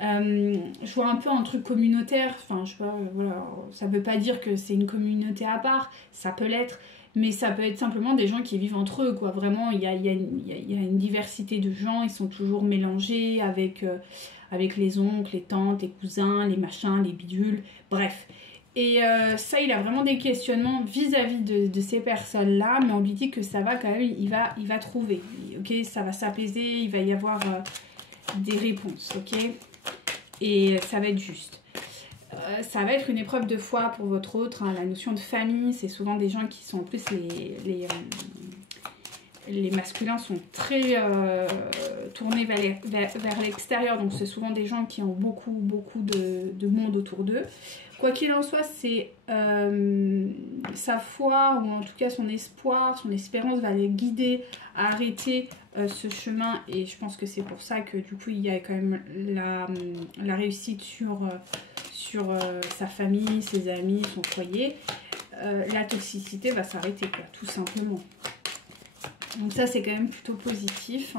Je vois un peu un truc communautaire, enfin, je sais pas, voilà, ça veut pas dire que c'est une communauté à part, ça peut l'être, mais ça peut être simplement des gens qui vivent entre eux, quoi. Vraiment, il y a une diversité de gens, ils sont toujours mélangés avec les oncles, les tantes, les cousins, les machins, les bidules, bref. Et ça, il a vraiment des questionnements vis-à-vis de ces personnes-là, mais on lui dit que ça va quand même, il va trouver. Ok, ça va s'apaiser, il va y avoir des réponses, ok. Et ça va être juste. Ça va être une épreuve de foi pour votre autre, hein. La notion de famille, c'est souvent des gens qui sont en plus les masculins sont très tournés vers l'extérieur, donc c'est souvent des gens qui ont beaucoup de monde autour d'eux. Quoi qu'il en soit, c'est sa foi, ou en tout cas son espoir, son espérance va les guider à arrêter ce chemin, et je pense que c'est pour ça que du coup il y a quand même la réussite sur sa famille, ses amis, son foyer. La toxicité va s'arrêter, quoi, tout simplement. Donc ça, c'est quand même plutôt positif.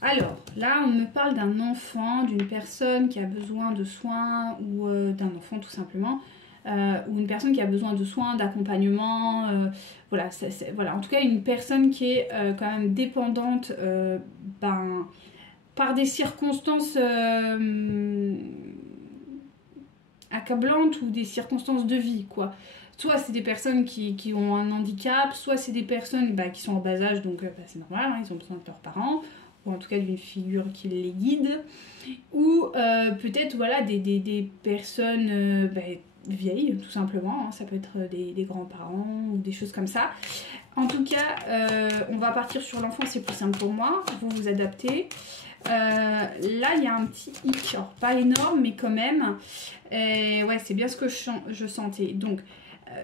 Alors, là, on me parle d'un enfant, d'une personne qui a besoin de soins, ou d'un enfant tout simplement, ou une personne qui a besoin de soins, d'accompagnement, voilà, voilà, en tout cas une personne qui est quand même dépendante par des circonstances accablantes ou des circonstances de vie, quoi. Soit c'est des personnes qui ont un handicap, soit c'est des personnes qui sont en bas âge, donc c'est normal, hein, ils ont besoin de leurs parents, ou en tout cas d'une figure qui les guide, ou peut-être voilà, des personnes vieilles, tout simplement, hein, ça peut être des grands-parents ou des choses comme ça. En tout cas, on va partir sur l'enfant, c'est plus simple pour moi, vous adaptez. Là, il y a un petit hic, alors pas énorme, mais quand même, ouais, c'est bien ce que je sentais. Donc,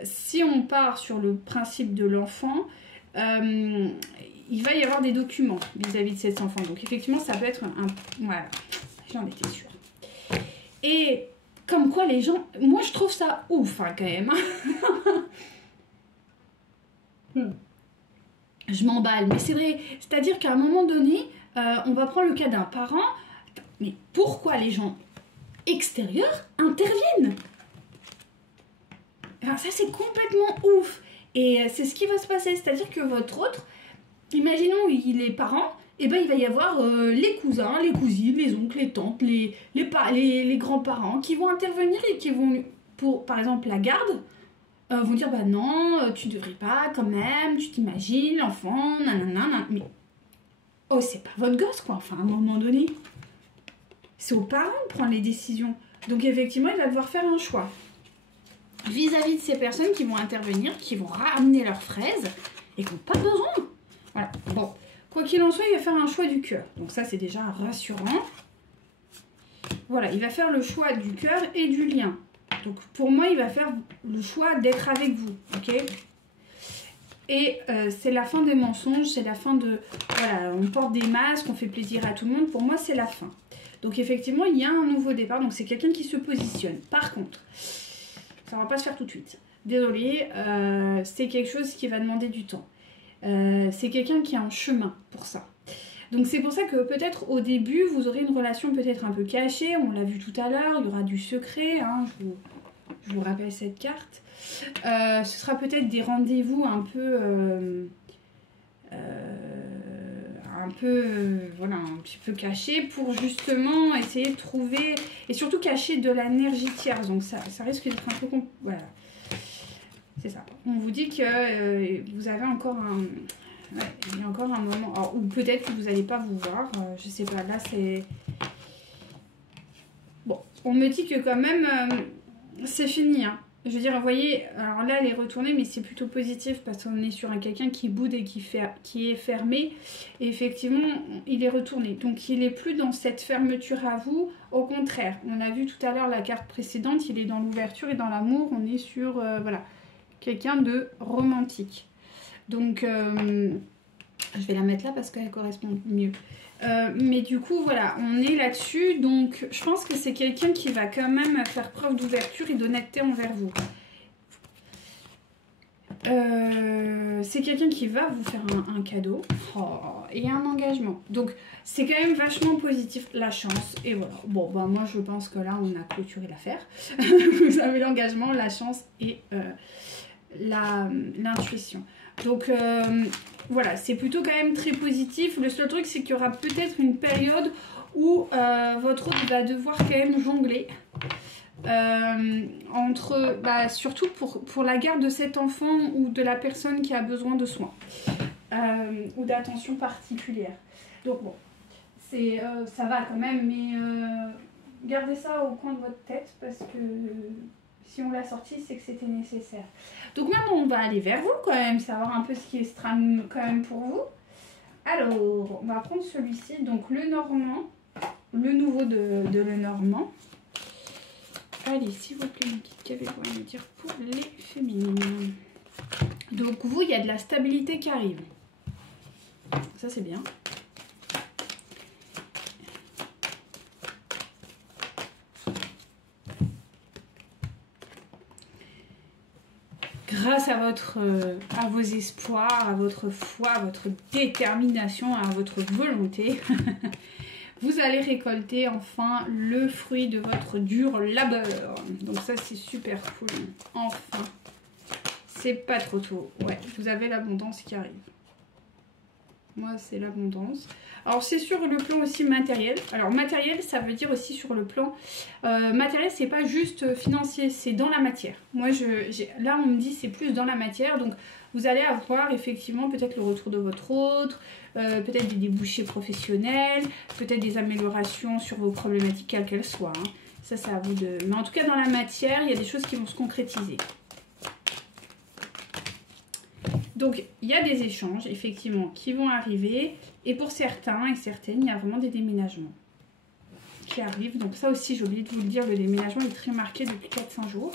si on part sur le principe de l'enfant, il va y avoir des documents vis-à-vis de cet enfant. Donc effectivement, ça peut être un... Voilà, j'en étais sûre. Et comme quoi les gens... Moi, je trouve ça ouf, hein, quand même. Je m'emballe, mais c'est vrai. C'est-à-dire qu'à un moment donné, on va prendre le cas d'un parent. Mais pourquoi les gens extérieurs interviennent ? Enfin, ça, c'est complètement ouf. Et c'est ce qui va se passer. C'est-à-dire que votre autre, imaginons, il est parent, et ben il va y avoir les cousins, les cousines, les oncles, les tantes, les grands-parents qui vont intervenir et qui vont, pour par exemple la garde, vont dire bah non, tu devrais pas quand même, tu t'imagines, l'enfant, nanana, mais oh, c'est pas votre gosse, quoi. Enfin, à un moment donné, c'est aux parents de prendre les décisions. Donc effectivement, il va devoir faire un choix vis-à-vis de ces personnes qui vont intervenir, qui vont ramener leurs fraises et qui n'ont pas besoin. Voilà. Bon, quoi qu'il en soit, il va faire un choix du cœur. Donc ça, c'est déjà rassurant. Voilà, il va faire le choix du cœur et du lien. Donc pour moi, il va faire le choix d'être avec vous, ok ? Et c'est la fin des mensonges, c'est la fin de... Voilà, on porte des masques, on fait plaisir à tout le monde. Pour moi, c'est la fin. Donc effectivement, il y a un nouveau départ. Donc c'est quelqu'un qui se positionne. Par contre, ça ne va pas se faire tout de suite. désolée, c'est quelque chose qui va demander du temps. C'est quelqu'un qui est en chemin pour ça. Donc c'est pour ça que peut-être au début, vous aurez une relation peut-être un peu cachée. On l'a vu tout à l'heure, il y aura du secret. Hein, je vous rappelle cette carte. Ce sera peut-être des rendez-vous un petit peu cachés pour justement essayer de trouver et surtout cacher de l'énergie tierce. Donc ça risque d'être un peu voilà. C'est ça. On vous dit que vous avez encore il y a encore un moment. Alors, ou peut-être que vous n'allez pas vous voir. Je sais pas. Là, c'est... Bon. On me dit que quand même, c'est fini. Hein. Je veux dire, vous voyez, alors là, elle est retournée, mais c'est plutôt positif parce qu'on est sur quelqu'un qui boude et qui est fermé. Et effectivement, il est retourné. Donc, il n'est plus dans cette fermeture à vous. Au contraire, on a vu tout à l'heure la carte précédente, il est dans l'ouverture et dans l'amour. On est sur, voilà, quelqu'un de romantique. Donc, je vais la mettre là parce qu'elle correspond mieux. Mais du coup, voilà, on est là-dessus. Donc, je pense que c'est quelqu'un qui va quand même faire preuve d'ouverture et d'honnêteté envers vous. C'est quelqu'un qui va vous faire un cadeau et un engagement. Donc, c'est quand même vachement positif, la chance. Et voilà. Bon, bah, moi, je pense que là, on a clôturé l'affaire. Vous avez l'engagement, la chance et l'intuition. Donc voilà, c'est plutôt quand même très positif. Le seul truc, c'est qu'il y aura peut-être une période où votre hôte va devoir quand même jongler entre, surtout pour la garde de cet enfant ou de la personne qui a besoin de soins ou d'attention particulière. Donc bon, ça va quand même, mais gardez ça au coin de votre tête parce que si on l'a sorti, c'est que c'était nécessaire. Donc maintenant, on va aller vers vous quand même, savoir un peu ce qui est stram quand même pour vous. Alors, on va prendre celui-ci, donc le Normand, le nouveau de le Normand. Allez, s'il vous plaît, qu'avez-vous à me dire pour les féminines? Donc vous, il y a de la stabilité qui arrive. Ça, c'est bien. Grâce à vos espoirs, à votre foi, à votre détermination, à votre volonté, vous allez récolter enfin le fruit de votre dur labeur. Donc ça, c'est super cool. Enfin, c'est pas trop tôt. Ouais, vous avez l'abondance qui arrive. Moi, c'est l'abondance. Alors, c'est sur le plan aussi matériel. Alors, matériel, ça veut dire aussi sur le plan... matériel, c'est pas juste financier, c'est dans la matière. Moi, là, on me dit c'est plus dans la matière. Donc, vous allez avoir effectivement peut-être le retour de votre autre, peut-être des débouchés professionnels, peut-être des améliorations sur vos problématiques, quelles qu'elles soient. Hein. Ça, c'est à vous de... Mais en tout cas, dans la matière, il y a des choses qui vont se concrétiser. Donc, il y a des échanges, effectivement, qui vont arriver. Et pour certains et certaines, il y a vraiment des déménagements qui arrivent. Donc, ça aussi, j'ai oublié de vous le dire, le déménagement est très marqué depuis 400 jours.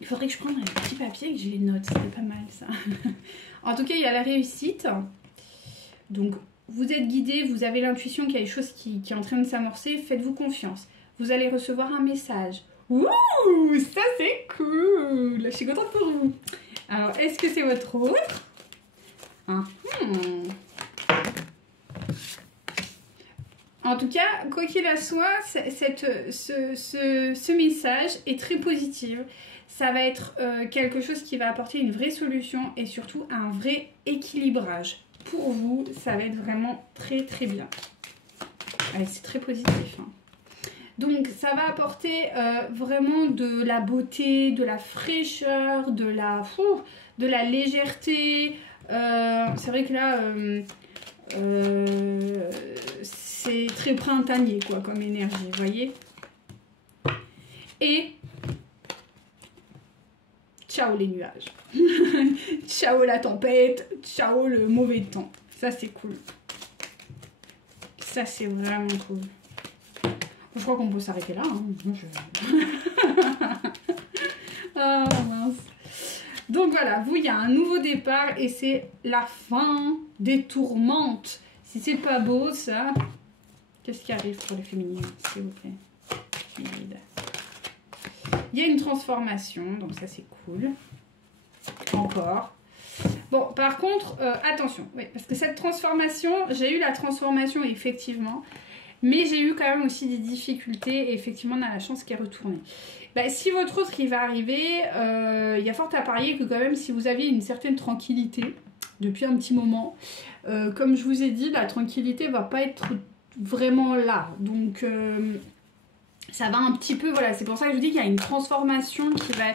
Il faudrait que je prenne un petit papier et que j'ai les notes. C'est pas mal, ça. En tout cas, il y a la réussite. Donc, vous êtes guidé, vous avez l'intuition qu'il y a des choses qui est en train de s'amorcer. Faites-vous confiance. Vous allez recevoir un message. Ouh, ça c'est cool. Je suis contente pour vous. Alors, est-ce que c'est votre autre? En tout cas, quoi qu'il en soit, ce message est très positif. Ça va être quelque chose qui va apporter une vraie solution et surtout un vrai équilibrage. Pour vous, ça va être vraiment très très bien. Allez, c'est très positif. Hein. Donc, ça va apporter vraiment de la beauté, de la fraîcheur, de la légèreté. C'est vrai que là, c'est très printanier, quoi, comme énergie, vous voyez. Et ciao les nuages. Ciao la tempête. Ciao le mauvais temps. Ça, c'est cool. Ça, c'est vraiment cool. Je crois qu'on peut s'arrêter là. Hein. Oh mince. Donc voilà, vous, il y a un nouveau départ et c'est la fin des tourmentes. Si c'est pas beau, ça... Qu'est-ce qui arrive pour les féminines, s'il vous plaît? Il y a une transformation, donc ça c'est cool. Encore. Bon, par contre, attention, oui, parce que cette transformation, j'ai eu la transformation effectivement, mais j'ai eu quand même aussi des difficultés et effectivement on a la chance qu'elle retourne. Bah, si votre autre il va arriver, il y a fort à parier que quand même si vous aviez une certaine tranquillité depuis un petit moment, comme je vous ai dit, la tranquillité va pas être vraiment là. Donc ça va un petit peu, voilà, c'est pour ça que je vous dis qu'il y a une transformation qui va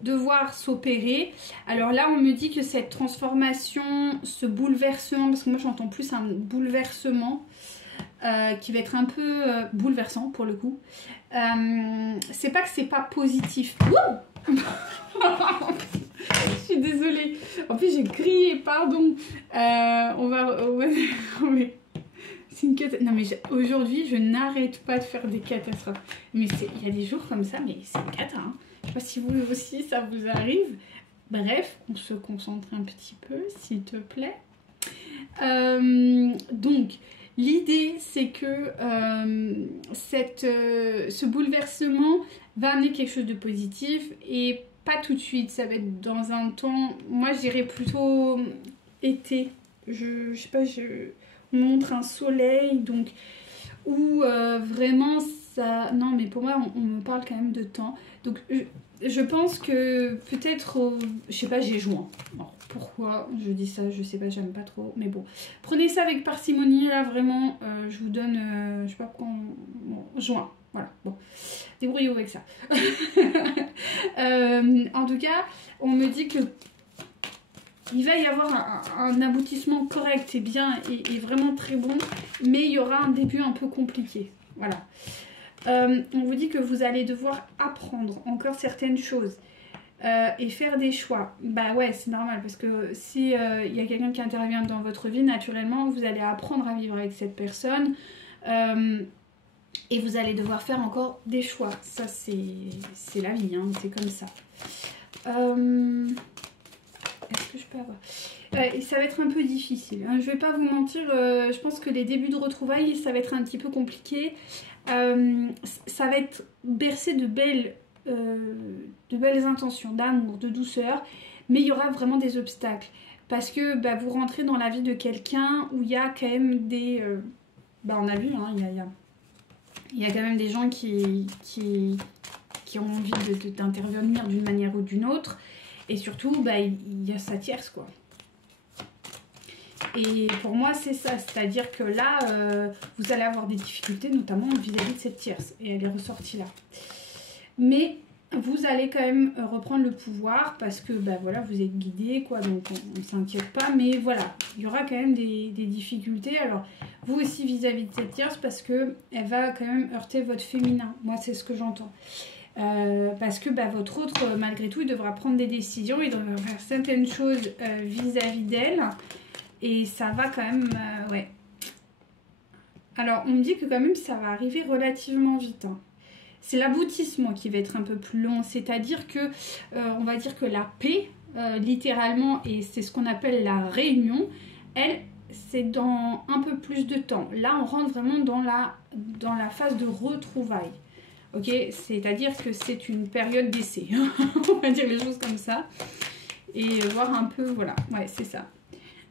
devoir s'opérer. Alors là, on me dit que cette transformation, ce bouleversement, parce que moi j'entends plus un bouleversement, qui va être un peu bouleversant pour le coup. C'est pas que c'est pas positif. Je suis désolée. En plus, j'ai crié, pardon. On va... C'est une catastrophe. Non mais aujourd'hui je n'arrête pas de faire des catastrophes. Mais il y a des jours comme ça, mais c'est une cata. Hein. Je sais pas si vous aussi ça vous arrive. Bref, on se concentre un petit peu, s'il te plaît. Donc l'idée c'est que ce bouleversement va amener quelque chose de positif et pas tout de suite. Ça va être dans un temps. Moi je dirais plutôt été. Je sais pas. On montre un soleil, donc où vraiment ça... Non, mais pour moi, on me parle quand même de temps. Donc, je pense que peut-être, je sais pas, j'ai juin. Alors, pourquoi je dis ça, je sais pas, j'aime pas trop. Mais bon, prenez ça avec parcimonie, là, vraiment, je vous donne, je sais pas quand... Bon, juin, voilà, bon. Débrouillez-vous avec ça. En tout cas, on me dit que il va y avoir un aboutissement correct et bien et vraiment très bon, mais il y aura un début un peu compliqué. Voilà. On vous dit que vous allez devoir apprendre encore certaines choses et faire des choix. Bah ouais, c'est normal parce que si y a quelqu'un qui intervient dans votre vie, naturellement, vous allez apprendre à vivre avec cette personne et vous allez devoir faire encore des choix. Ça, c'est la vie, hein, c'est comme ça. Est-ce que je peux avoir et ça va être un peu difficile, hein. Je vais pas vous mentir, je pense que les débuts de retrouvailles, ça va être un petit peu compliqué. Ça va être bercé de belles intentions, d'amour, de douceur, mais il y aura vraiment des obstacles. Parce que bah, vous rentrez dans la vie de quelqu'un où il y a quand même des... on a vu, hein, il y a quand même des gens qui ont envie d'intervenir d'une manière ou d'une autre. Et surtout, bah, il y a sa tierce, quoi. Et pour moi, c'est ça. C'est-à-dire que là, vous allez avoir des difficultés, notamment vis-à-vis de cette tierce. Et elle est ressortie là. Mais vous allez quand même reprendre le pouvoir parce que, bah, voilà, vous êtes guidé, quoi. Donc, on ne s'inquiète pas. Mais voilà, il y aura quand même des difficultés. Alors, vous aussi vis-à-vis de cette tierce parce qu'elle va quand même heurter votre féminin. Moi, c'est ce que j'entends. Parce que bah, votre autre, malgré tout, il devra prendre des décisions, il devra faire certaines choses vis-à-vis d'elle. Et ça va quand même... ouais. Alors, on me dit que quand même, ça va arriver relativement vite. Hein. C'est l'aboutissement qui va être un peu plus long. C'est-à-dire que, on va dire que la paix, littéralement, et c'est ce qu'on appelle la réunion, elle, c'est dans un peu plus de temps. Là, on rentre vraiment dans la phase de retrouvailles. Ok, c'est-à-dire que c'est une période d'essai, on va dire les choses comme ça, et voir un peu, voilà, ouais, c'est ça.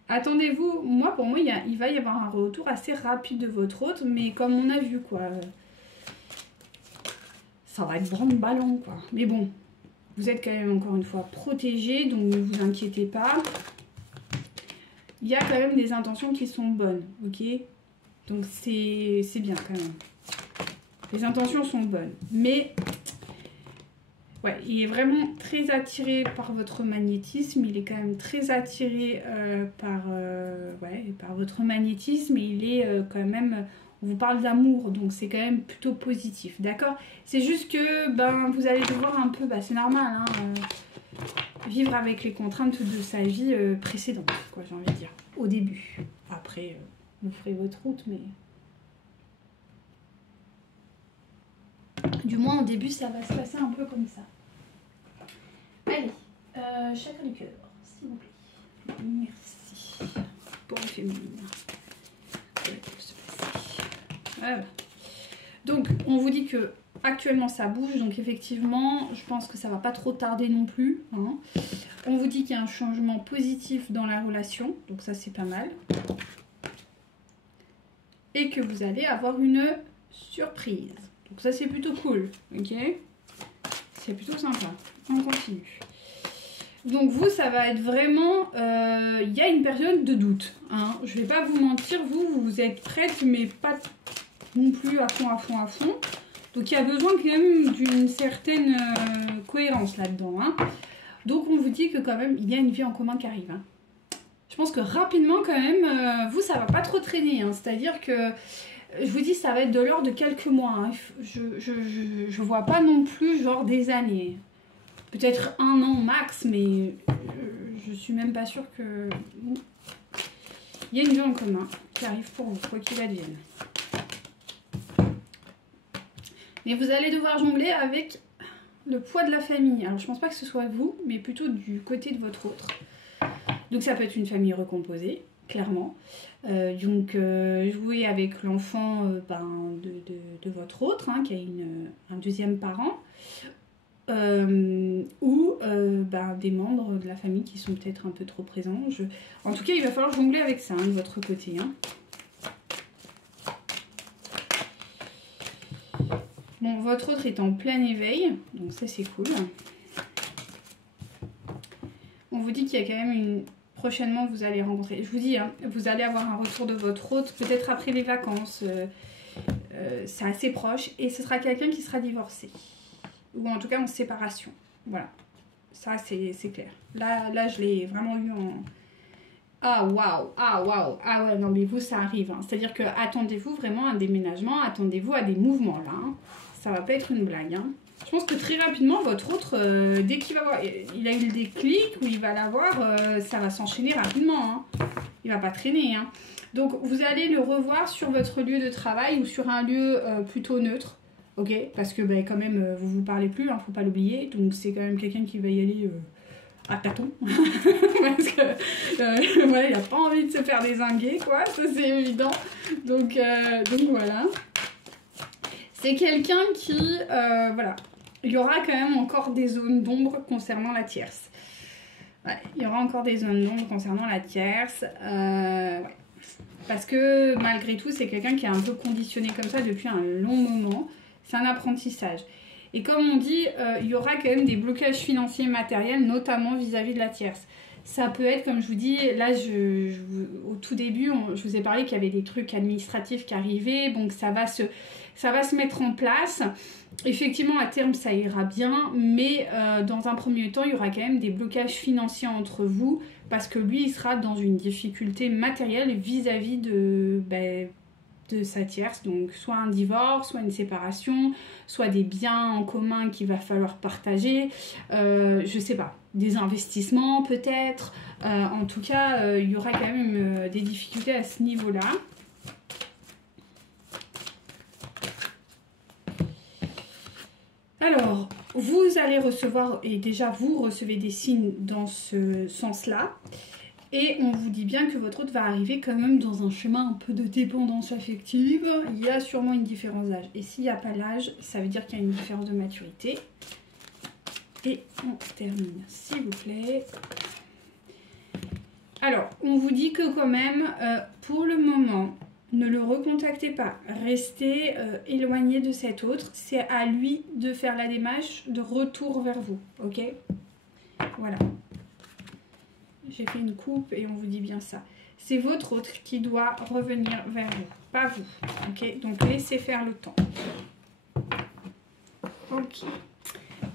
Attendez-vous, pour moi, il va y avoir un retour assez rapide de votre autre, mais comme on a vu, quoi, ça va être branle-ballon, quoi. Mais bon, vous êtes quand même, encore une fois, protégés, donc ne vous inquiétez pas. Il y a quand même des intentions qui sont bonnes, ok? Donc c'est bien, quand même. Les intentions sont bonnes, mais ouais, il est vraiment très attiré par votre magnétisme. Il est quand même très attiré par votre magnétisme. Et il est quand même... On vous parle d'amour, donc c'est quand même plutôt positif, d'accord? C'est juste que ben, vous allez devoir un peu... c'est normal, hein, vivre avec les contraintes de sa vie précédente, quoi, j'ai envie de dire. Au début. Après, vous ferez votre route, mais... Du moins, au début, ça va se passer un peu comme ça. Allez, chacun du cœur, s'il vous plaît. Merci. Pour le féminin. Voilà. Donc, on vous dit que actuellement ça bouge, donc effectivement, je pense que ça va pas trop tarder non plus. Hein. On vous dit qu'il y a un changement positif dans la relation, donc ça c'est pas mal. Et que vous allez avoir une surprise. Donc ça c'est plutôt cool, ok? C'est plutôt sympa. On continue. Donc vous, ça va être vraiment... Il y a une période de doute. Hein. Je vais pas vous mentir, vous êtes prête, mais pas non plus à fond, à fond, à fond. Donc il y a besoin quand même d'une certaine cohérence là-dedans. Hein. Donc on vous dit que quand même, il y a une vie en commun qui arrive. Hein. Je pense que rapidement quand même, vous, ça va pas trop traîner. Hein. C'est-à-dire que, je vous dis, ça va être de l'ordre de quelques mois. Hein. Je vois pas non plus genre des années. Peut-être 1 an max, mais je suis même pas sûre que... Il y a une vie en commun qui arrive pour vous, quoi qu'il advienne. Mais vous allez devoir jongler avec le poids de la famille. Alors je pense pas que ce soit vous, mais plutôt du côté de votre autre. Donc ça peut être une famille recomposée, clairement. Donc jouer avec l'enfant de votre autre, hein, qui a un deuxième parent. Ou des membres de la famille qui sont peut-être un peu trop présents. En tout cas, il va falloir jongler avec ça, hein, de votre côté. Hein. Bon, votre autre est en plein éveil, donc ça c'est cool. On vous dit qu'il y a quand même prochainement, vous allez rencontrer... Je vous dis, hein, vous allez avoir un retour de votre autre, peut-être après les vacances. C'est assez proche. Et ce sera quelqu'un qui sera divorcé. Ou en tout cas en séparation. Voilà. Ça, c'est clair. Là, je l'ai vraiment eu en... Ah, waouh! Ah, waouh! Ah ouais, non, mais vous, ça arrive. Hein. C'est-à-dire que attendez-vous vraiment à un déménagement, attendez-vous à des mouvements, là. Hein. Ça va pas être une blague. Hein. Je pense que très rapidement, votre autre, dès qu'il va voir... Il a eu le déclic, ou il va l'avoir, ça va s'enchaîner rapidement. Hein. Il va pas traîner. Hein. Donc, vous allez le revoir sur votre lieu de travail ou sur un lieu plutôt neutre. Ok, parce que quand même, vous parlez plus, hein, faut pas l'oublier. Donc c'est quand même quelqu'un qui va y aller à tâtons. Parce que voilà, il n'a pas envie de se faire dézinguer, quoi, ça c'est évident. Donc voilà. C'est quelqu'un qui, voilà, il y aura quand même encore des zones d'ombre concernant la tierce. Ouais, il y aura encore des zones d'ombre concernant la tierce. Ouais. Parce que malgré tout, c'est quelqu'un qui est un peu conditionné comme ça depuis un long moment. C'est un apprentissage. Et comme on dit, il y aura quand même des blocages financiers et matériels, notamment vis-à-vis de la tierce. Ça peut être, comme je vous dis, là, au tout début, je vous ai parlé qu'il y avait des trucs administratifs qui arrivaient, donc ça va se mettre en place. Effectivement, à terme, ça ira bien, mais dans un premier temps, il y aura quand même des blocages financiers entre vous, parce que lui, il sera dans une difficulté matérielle vis-à-vis de sa tierce, donc soit un divorce, soit une séparation, soit des biens en commun qu'il va falloir partager, je sais pas, des investissements peut-être, en tout cas il y aura quand même des difficultés à ce niveau-là. Alors, vous allez recevoir, et déjà vous recevez des signes dans ce sens-là. Et on vous dit bien que votre autre va arriver quand même dans un chemin un peu de dépendance affective. Il y a sûrement une différence d'âge. Et s'il n'y a pas l'âge, ça veut dire qu'il y a une différence de maturité. Et on termine, s'il vous plaît. Alors, on vous dit que quand même, pour le moment, ne le recontactez pas. Restez éloigné de cet autre. C'est à lui de faire la démarche de retour vers vous. Ok? Voilà. J'ai fait une coupe et on vous dit bien ça. C'est votre autre qui doit revenir vers vous, pas vous. Ok, donc laissez faire le temps. Ok.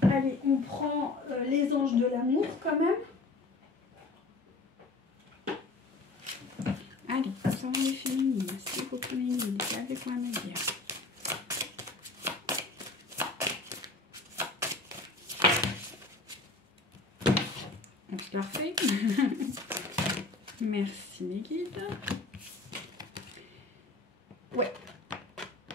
Allez, on prend les anges de l'amour quand même. Allez, ça on est féminine. C'est beaucoup féminine. Vous avez quoi à me dire? On se la refait. Merci mes guides. Ouais.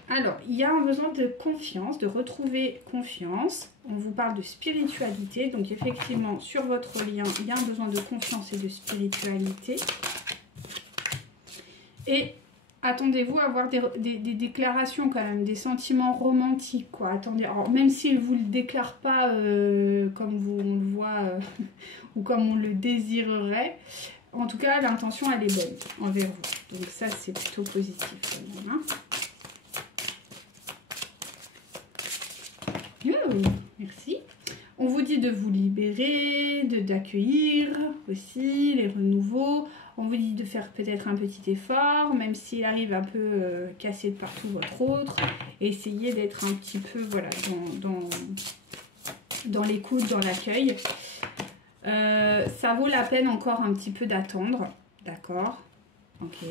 Alors, il y a un besoin de confiance, de retrouver confiance. On vous parle de spiritualité. Donc, effectivement, sur votre lien, il y a un besoin de confiance et de spiritualité. Et attendez-vous à avoir des déclarations quand même, des sentiments romantiques, quoi. Attendez, alors, même s'il ne vous le déclare pas comme on le voit ou comme on le désirerait, en tout cas, l'intention, elle est bonne envers vous. Donc ça, c'est plutôt positif. Voilà. Merci. On vous dit de vous libérer, d'accueillir aussi les renouveaux. On vous dit de faire peut-être un petit effort, même s'il arrive un peu casser de partout votre autre. Essayez d'être un petit peu voilà, dans l'écoute, dans l'accueil. Ça vaut la peine encore un petit peu d'attendre. D'accord? Ok.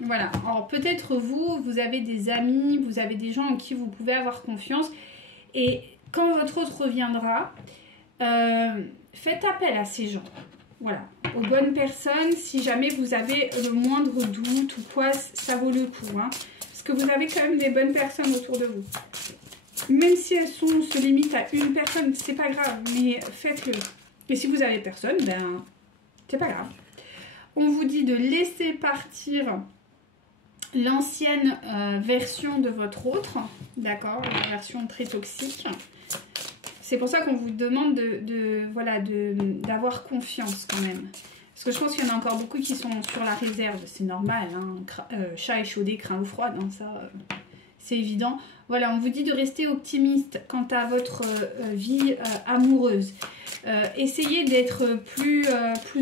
Voilà, alors peut-être vous avez des amis, vous avez des gens en qui vous pouvez avoir confiance. Et quand votre autre reviendra, faites appel à ces gens. Voilà, aux bonnes personnes. Si jamais vous avez le moindre doute ou quoi, ça vaut le coup. Hein, parce que vous avez quand même des bonnes personnes autour de vous. Même si elles se limitent à une personne, c'est pas grave, mais faites-le. Et si vous n'avez personne, ben, c'est pas grave. On vous dit de laisser partir l'ancienne version de votre autre, d'accord, la version très toxique. C'est pour ça qu'on vous demande d'avoir confiance quand même. Parce que je pense qu'il y en a encore beaucoup qui sont sur la réserve, c'est normal, hein, chat échaudé, craint l'eau froide, hein, ça c'est évident. Voilà, on vous dit de rester optimiste quant à votre vie amoureuse. Essayez d'être plus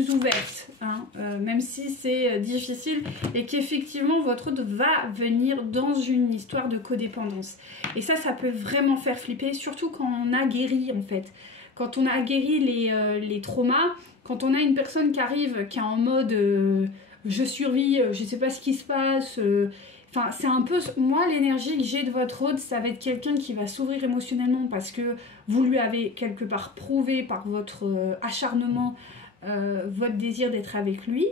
ouverte, hein, même si c'est difficile et qu'effectivement votre autre va venir dans une histoire de codépendance. Et ça peut vraiment faire flipper, surtout quand on a guéri en fait. Quand on a guéri les traumas, quand on a une personne qui arrive, qui est en mode je survis, je ne sais pas ce qui se passe... Enfin, c'est un peu, moi, l'énergie que j'ai de votre autre, ça va être quelqu'un qui va s'ouvrir émotionnellement parce que vous lui avez quelque part prouvé par votre acharnement votre désir d'être avec lui.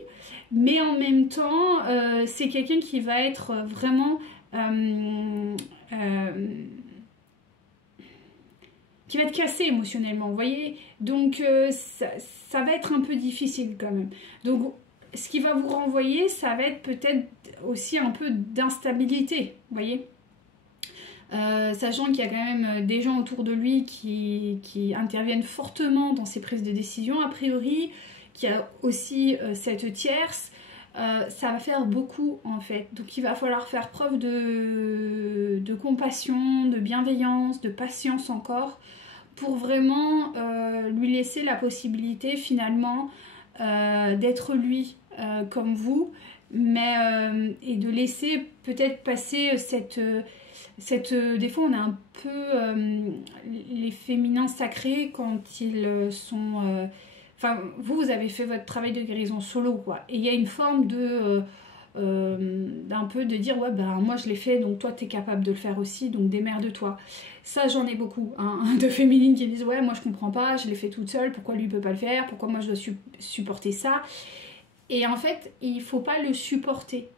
Mais en même temps, c'est quelqu'un qui va être vraiment... qui va être cassé émotionnellement, vous voyez. Donc, ça va être un peu difficile quand même. Donc, ce qui va vous renvoyer, ça va être peut-être aussi un peu d'instabilité, vous voyez. Sachant qu'il y a quand même des gens autour de lui qui interviennent fortement dans ses prises de décision, a priori, qu'il y a aussi cette tierce, ça va faire beaucoup en fait. Donc il va falloir faire preuve de compassion, de bienveillance, de patience encore, pour vraiment lui laisser la possibilité finalement d'être lui comme vous, mais et de laisser peut-être passer des fois on a un peu les féminins sacrés quand ils sont enfin vous avez fait votre travail de guérison solo quoi, et il y a une forme d'un peu de dire ouais ben moi je l'ai fait donc toi t'es capable de le faire aussi donc démerde-toi. Ça j'en ai beaucoup hein, de féminines qui disent ouais moi je comprends pas, je l'ai fait toute seule, pourquoi lui il peut pas le faire, pourquoi moi je dois supporter ça. Et en fait il faut pas le supporter,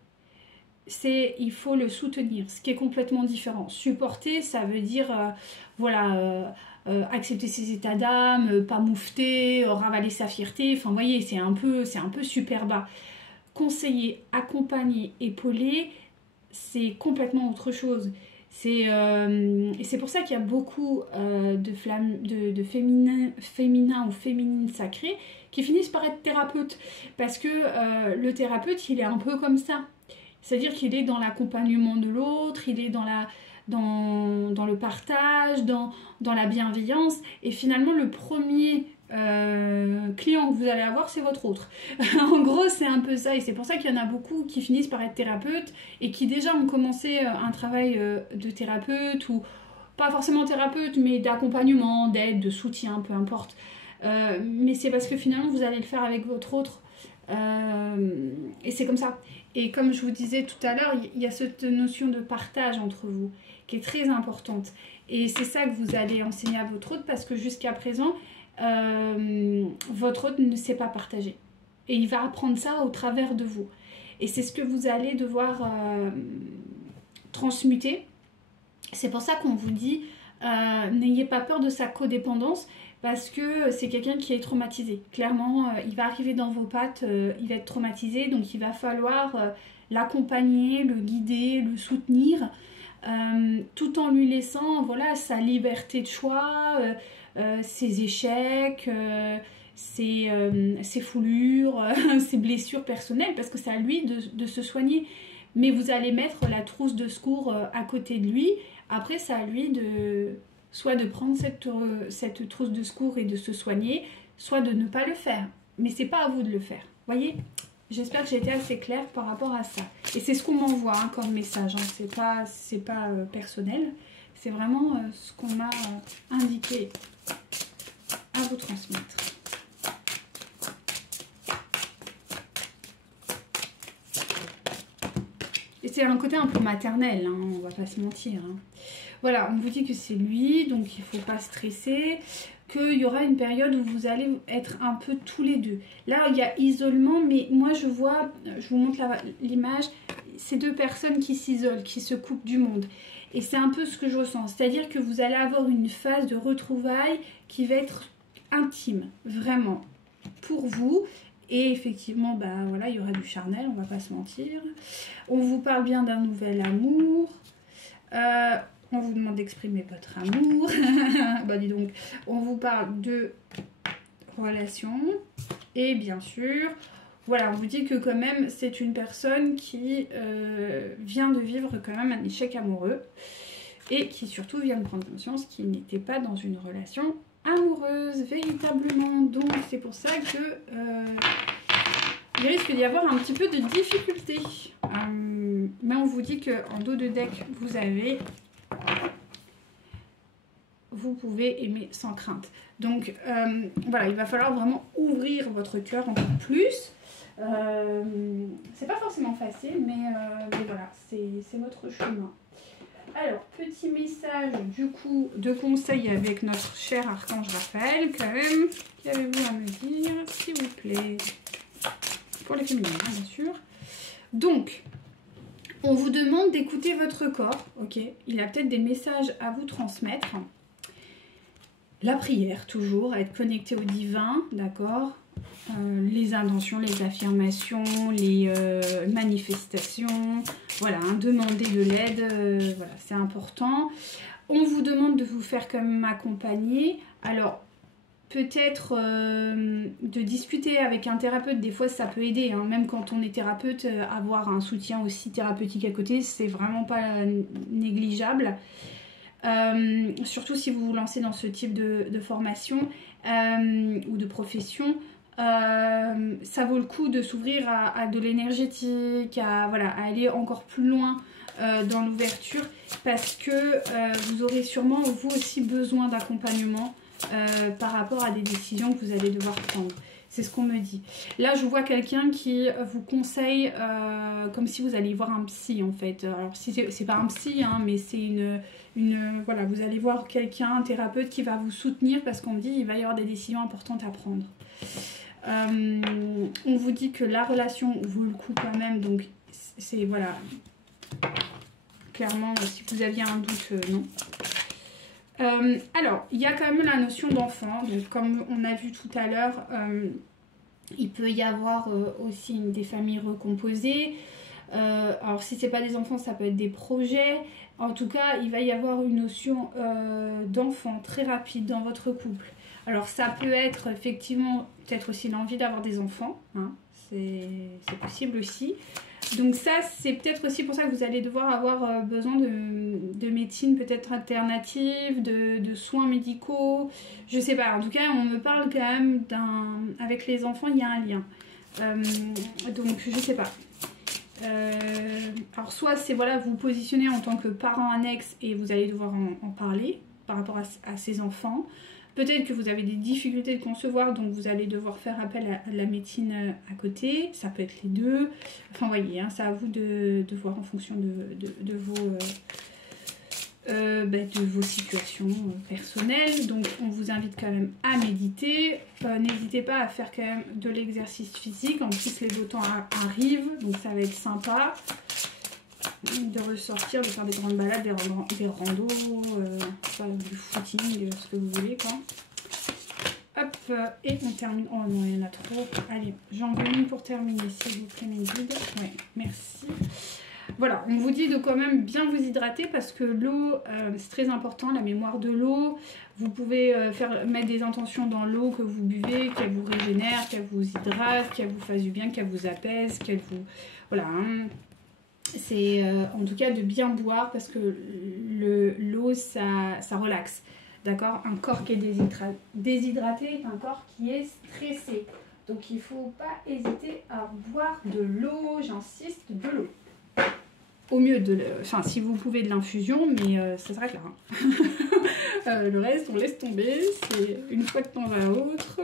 il faut le soutenir, ce qui est complètement différent. Supporter ça veut dire accepter ses états d'âme, pas moufter, ravaler sa fierté, enfin vous voyez c'est un peu super bas. Conseiller, accompagner, épauler, c'est complètement autre chose. Et c'est pour ça qu'il y a beaucoup de féminins ou féminines sacrées qui finissent par être thérapeutes. Parce que le thérapeute, il est un peu comme ça. C'est-à-dire qu'il est dans l'accompagnement de l'autre, il est dans le partage, dans la bienveillance. Et finalement, le premier client que vous allez avoir, c'est votre autre. En gros, c'est un peu ça. Et c'est pour ça qu'il y en a beaucoup qui finissent par être thérapeutes et qui déjà ont commencé un travail de thérapeute ou pas forcément thérapeute, mais d'accompagnement, d'aide, de soutien, peu importe. Mais c'est parce que finalement, vous allez le faire avec votre autre. Et c'est comme ça. Et comme je vous disais tout à l'heure, il y a cette notion de partage entre vous qui est très importante. Et c'est ça que vous allez enseigner à votre autre parce que jusqu'à présent, votre autre ne sait pas partager. Et il va apprendre ça au travers de vous. Et c'est ce que vous allez devoir transmuter. C'est pour ça qu'on vous dit, n'ayez pas peur de sa codépendance parce que c'est quelqu'un qui est traumatisé. Clairement, il va arriver dans vos pattes, il va être traumatisé, donc il va falloir l'accompagner, le guider, le soutenir, tout en lui laissant voilà, sa liberté de choix, ses échecs, ses foulures, ses blessures personnelles, parce que c'est à lui de se soigner. Mais vous allez mettre la trousse de secours à côté de lui. Après, c'est à lui soit de prendre cette trousse de secours et de se soigner, soit de ne pas le faire. Mais c'est pas à vous de le faire. Voyez? J'espère que j'ai été assez claire par rapport à ça. Et c'est ce qu'on m'envoie hein, comme message. Hein. C'est pas personnel. C'est vraiment ce qu'on m'a indiqué à vous transmettre. Et c'est un côté un peu maternel, hein, on va pas se mentir. Hein. Voilà, on vous dit que c'est lui, donc il ne faut pas stresser, qu'il y aura une période où vous allez être un peu tous les deux. Là, il y a isolement, mais moi je vois, je vous montre l'image, ces deux personnes qui s'isolent, qui se coupent du monde. Et c'est un peu ce que je ressens, c'est-à-dire que vous allez avoir une phase de retrouvailles qui va être intime, vraiment, pour vous. Et effectivement, bah voilà, il y aura du charnel, on va pas se mentir. On vous parle bien d'un nouvel amour. On vous demande d'exprimer votre amour. Bah dis donc, on vous parle de relation. Et bien sûr, voilà, on vous dit que quand même, c'est une personne qui vient de vivre quand même un échec amoureux. Et qui surtout vient de prendre conscience qu'il n'était pas dans une relation amoureuse, véritablement. Donc c'est pour ça que il risque d'y avoir un petit peu de difficulté. Mais on vous dit qu'en dos de deck, vous pouvez aimer sans crainte. Donc voilà, il va falloir vraiment ouvrir votre cœur encore plus. C'est pas forcément facile, mais voilà, c'est votre chemin. Alors, petit message du coup de conseil avec notre cher archange Raphaël, quand même. Qu'avez-vous à me dire, s'il vous plaît? Pour les féminines, hein, bien sûr. Donc, on vous demande d'écouter votre corps, ok? Il a peut-être des messages à vous transmettre. La prière, toujours, être connecté au divin, d'accord? Les intentions, les affirmations, les manifestations, voilà, hein, demander de l'aide, voilà, c'est important. On vous demande de vous faire quand même accompagner. Alors, peut-être de discuter avec un thérapeute, des fois ça peut aider, hein, même quand on est thérapeute, avoir un soutien aussi thérapeutique à côté, c'est vraiment pas négligeable. Surtout si vous vous lancez dans ce type de formation ou de profession. Ça vaut le coup de s'ouvrir à de l'énergétique, voilà, à aller encore plus loin dans l'ouverture, parce que vous aurez sûrement vous aussi besoin d'accompagnement par rapport à des décisions que vous allez devoir prendre. C'est ce qu'on me dit. Là, je vois quelqu'un qui vous conseille comme si vous alliez voir un psy en fait. Alors, si c'est pas un psy, hein, mais c'est voilà, vous allez voir quelqu'un, un thérapeute qui va vous soutenir parce qu'on dit qu'il va y avoir des décisions importantes à prendre. On vous dit que la relation vaut le coup quand même, donc c'est voilà, clairement si vous aviez un doute, non. Alors il y a quand même la notion d'enfant, donc comme on a vu tout à l'heure, il peut y avoir aussi des familles recomposées. Alors si c'est pas des enfants, ça peut être des projets. En tout cas, il va y avoir une notion d'enfant très rapide dans votre couple. Alors ça peut être effectivement peut-être aussi l'envie d'avoir des enfants, hein, c'est possible aussi. Donc ça c'est peut-être aussi pour ça que vous allez devoir avoir besoin de médecine peut-être alternative, de soins médicaux, je sais pas. En tout cas on me parle quand même avec les enfants il y a un lien. Donc je sais pas. Alors soit c'est voilà, vous positionnez en tant que parent annexe et vous allez devoir en parler par rapport à ces enfants. Peut-être que vous avez des difficultés de concevoir, donc vous allez devoir faire appel à la médecine à côté. Ça peut être les deux. Enfin, vous voyez, hein, c'est à vous de voir en fonction de vos situations personnelles. Donc, on vous invite quand même à méditer. N'hésitez pas à faire quand même de l'exercice physique. En plus, les beaux temps arrivent, donc ça va être sympa de ressortir, de faire des grandes balades, des randos, du footing, ce que vous voulez quoi. Et on termine. Oh non, il y en a trop. Allez, j'en veux une pour terminer, s'il vous plaît, mes guides. Ouais, merci. Voilà, on vous dit de quand même bien vous hydrater parce que l'eau, c'est très important, la mémoire de l'eau. Vous pouvez mettre des intentions dans l'eau que vous buvez, qu'elle vous régénère, qu'elle vous hydrate, qu'elle vous fasse du bien, qu'elle vous apaise, qu'elle vous... Voilà, hein. C'est en tout cas de bien boire parce que l'eau, ça relaxe. D'accord? Un corps qui est déshydraté est un corps qui est stressé. Donc il ne faut pas hésiter à boire de l'eau, j'insiste, de l'eau. Au mieux enfin si vous pouvez de l'infusion, mais ça s'arrête là. Hein. Le reste, on laisse tomber. C'est une fois de temps à autre.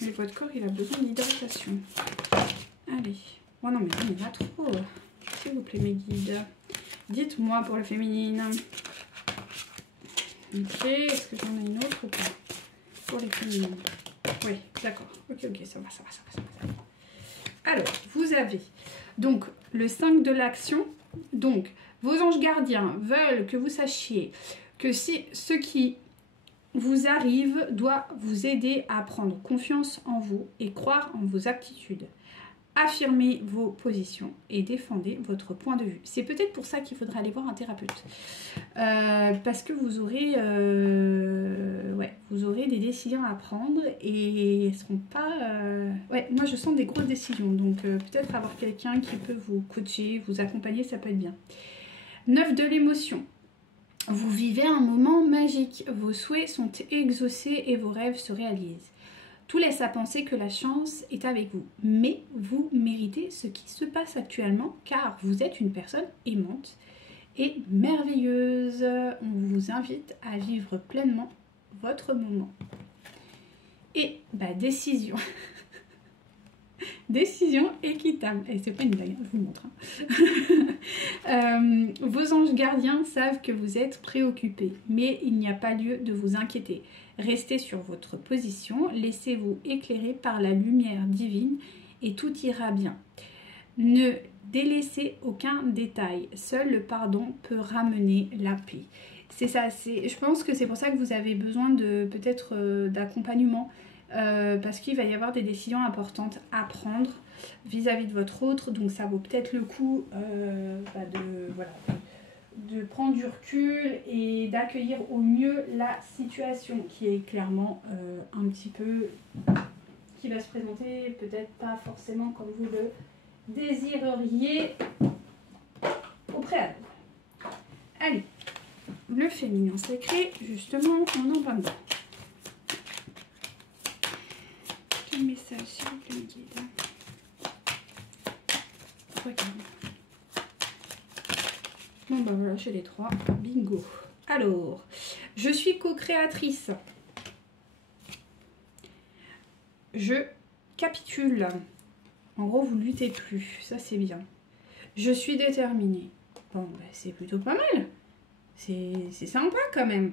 Mais votre corps, il a besoin d'hydratation. Allez. Oh non, mais il y en a trop. S'il vous plaît, mes guides. Dites-moi pour le féminin. Ok, est-ce que j'en ai une autre ou pas? Pour les féminines. Oui, d'accord. Ok, ça va. Alors, vous avez donc le 5 de l'action. Donc, vos anges gardiens veulent que vous sachiez que si ce qui vous arrive doit vous aider à prendre confiance en vous et croire en vos aptitudes. Affirmez vos positions et défendez votre point de vue. C'est peut-être pour ça qu'il faudra aller voir un thérapeute. Parce que vous aurez, vous aurez des décisions à prendre et elles ne seront pas... Ouais, moi je sens des grosses décisions. Donc peut-être avoir quelqu'un qui peut vous coacher, vous accompagner, ça peut être bien. 9 de l'émotion. Vous vivez un moment magique. Vos souhaits sont exaucés et vos rêves se réalisent. Tout laisse à penser que la chance est avec vous, mais vous méritez ce qui se passe actuellement car vous êtes une personne aimante et merveilleuse. On vous invite à vivre pleinement votre moment. Et décision. Décision équitable. Et c'est pas une blague, je vous montre. Vos anges gardiens savent que vous êtes préoccupés, mais il n'y a pas lieu de vous inquiéter. Restez sur votre position, laissez-vous éclairer par la lumière divine et tout ira bien. Ne délaissez aucun détail, seul le pardon peut ramener la paix. C'est ça, je pense que c'est pour ça que vous avez besoin de peut-être d'accompagnement, parce qu'il va y avoir des décisions importantes à prendre vis-à-vis de votre autre, donc ça vaut peut-être le coup de prendre du recul et d'accueillir au mieux la situation qui est clairement un petit peu, qui va se présenter peut-être pas forcément comme vous le désireriez au préalable. Allez, le féminin sacré, justement, on en va dedans. Quel message s'il vous plaît, guide? Regarde. Bon bah voilà, j'ai les 3. Bingo. Alors, je suis co-créatrice. Je capitule. En gros, vous luttez plus. Ça, c'est bien. Je suis déterminée. Bon, bah, c'est plutôt pas mal. C'est sympa quand même.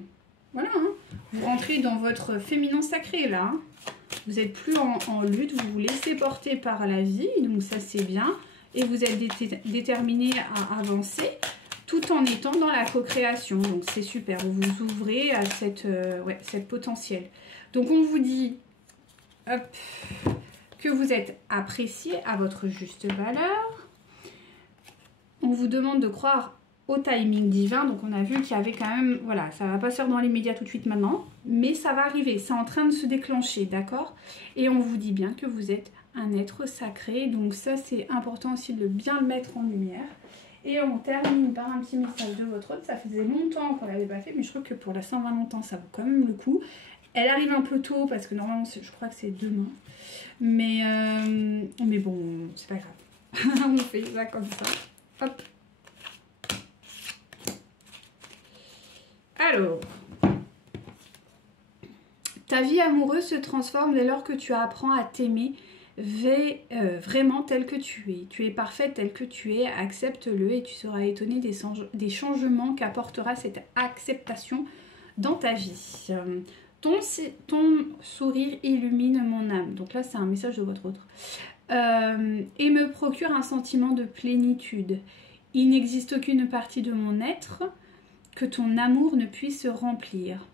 Voilà. Hein. Vous rentrez dans votre féminin sacré là. Hein. Vous n'êtes plus en lutte. Vous vous laissez porter par la vie. Donc ça, c'est bien. Et vous êtes déterminé à avancer, tout en étant dans la co-création. Donc c'est super, vous vous ouvrez à cette potentiel. Donc on vous dit que vous êtes apprécié à votre juste valeur. On vous demande de croire au timing divin. Donc on a vu qu'il y avait quand même, voilà, ça va pas se faire dans les médias tout de suite maintenant, mais ça va arriver, c'est en train de se déclencher, d'accord? Et on vous dit bien que vous êtes un être sacré, donc ça c'est important aussi de bien le mettre en lumière. Et on termine par un petit message de votre hôte. Ça faisait longtemps qu'on ne l'avait pas fait, mais je crois que pour la Saint-Valentin ça vaut quand même le coup. Elle arrive un peu tôt parce que normalement je crois que c'est demain, mais bon, c'est pas grave. On fait ça comme ça. Hop. Alors, ta vie amoureuse se transforme dès lors que tu apprends à t'aimer vraiment tel que tu es. Tu es parfaite tel que tu es, accepte-le et tu seras étonné des changements qu'apportera cette acceptation dans ta vie. Ton sourire illumine mon âme. Donc là, c'est un message de votre autre. Et me procure un sentiment de plénitude. Il n'existe aucune partie de mon être que ton amour ne puisse remplir.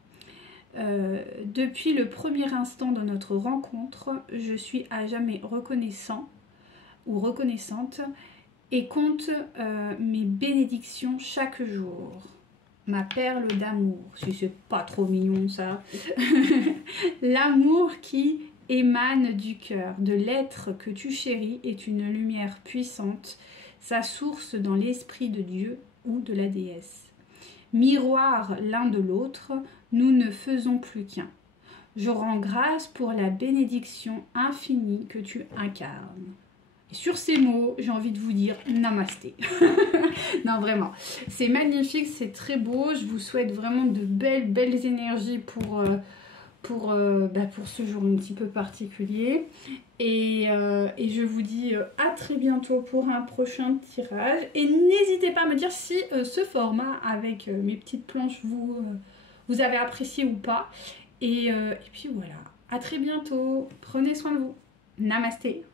Depuis le premier instant de notre rencontre, je suis à jamais reconnaissant ou reconnaissante et compte mes bénédictions chaque jour. Ma perle d'amour, si c'est pas trop mignon ça. L'amour qui émane du cœur, de l'être que tu chéris est une lumière puissante, sa source dans l'esprit de Dieu ou de la déesse. Miroir l'un de l'autre, nous ne faisons plus qu'un. Je rends grâce pour la bénédiction infinie que tu incarnes. Et sur ces mots, j'ai envie de vous dire namasté. Non, vraiment. C'est magnifique, c'est très beau. Je vous souhaite vraiment de belles énergies pour ce jour un petit peu particulier. Et je vous dis à très bientôt pour un prochain tirage. Et n'hésitez pas à me dire si ce format avec mes petites planches vous avez apprécié ou pas. Et puis voilà, à très bientôt. Prenez soin de vous. Namasté.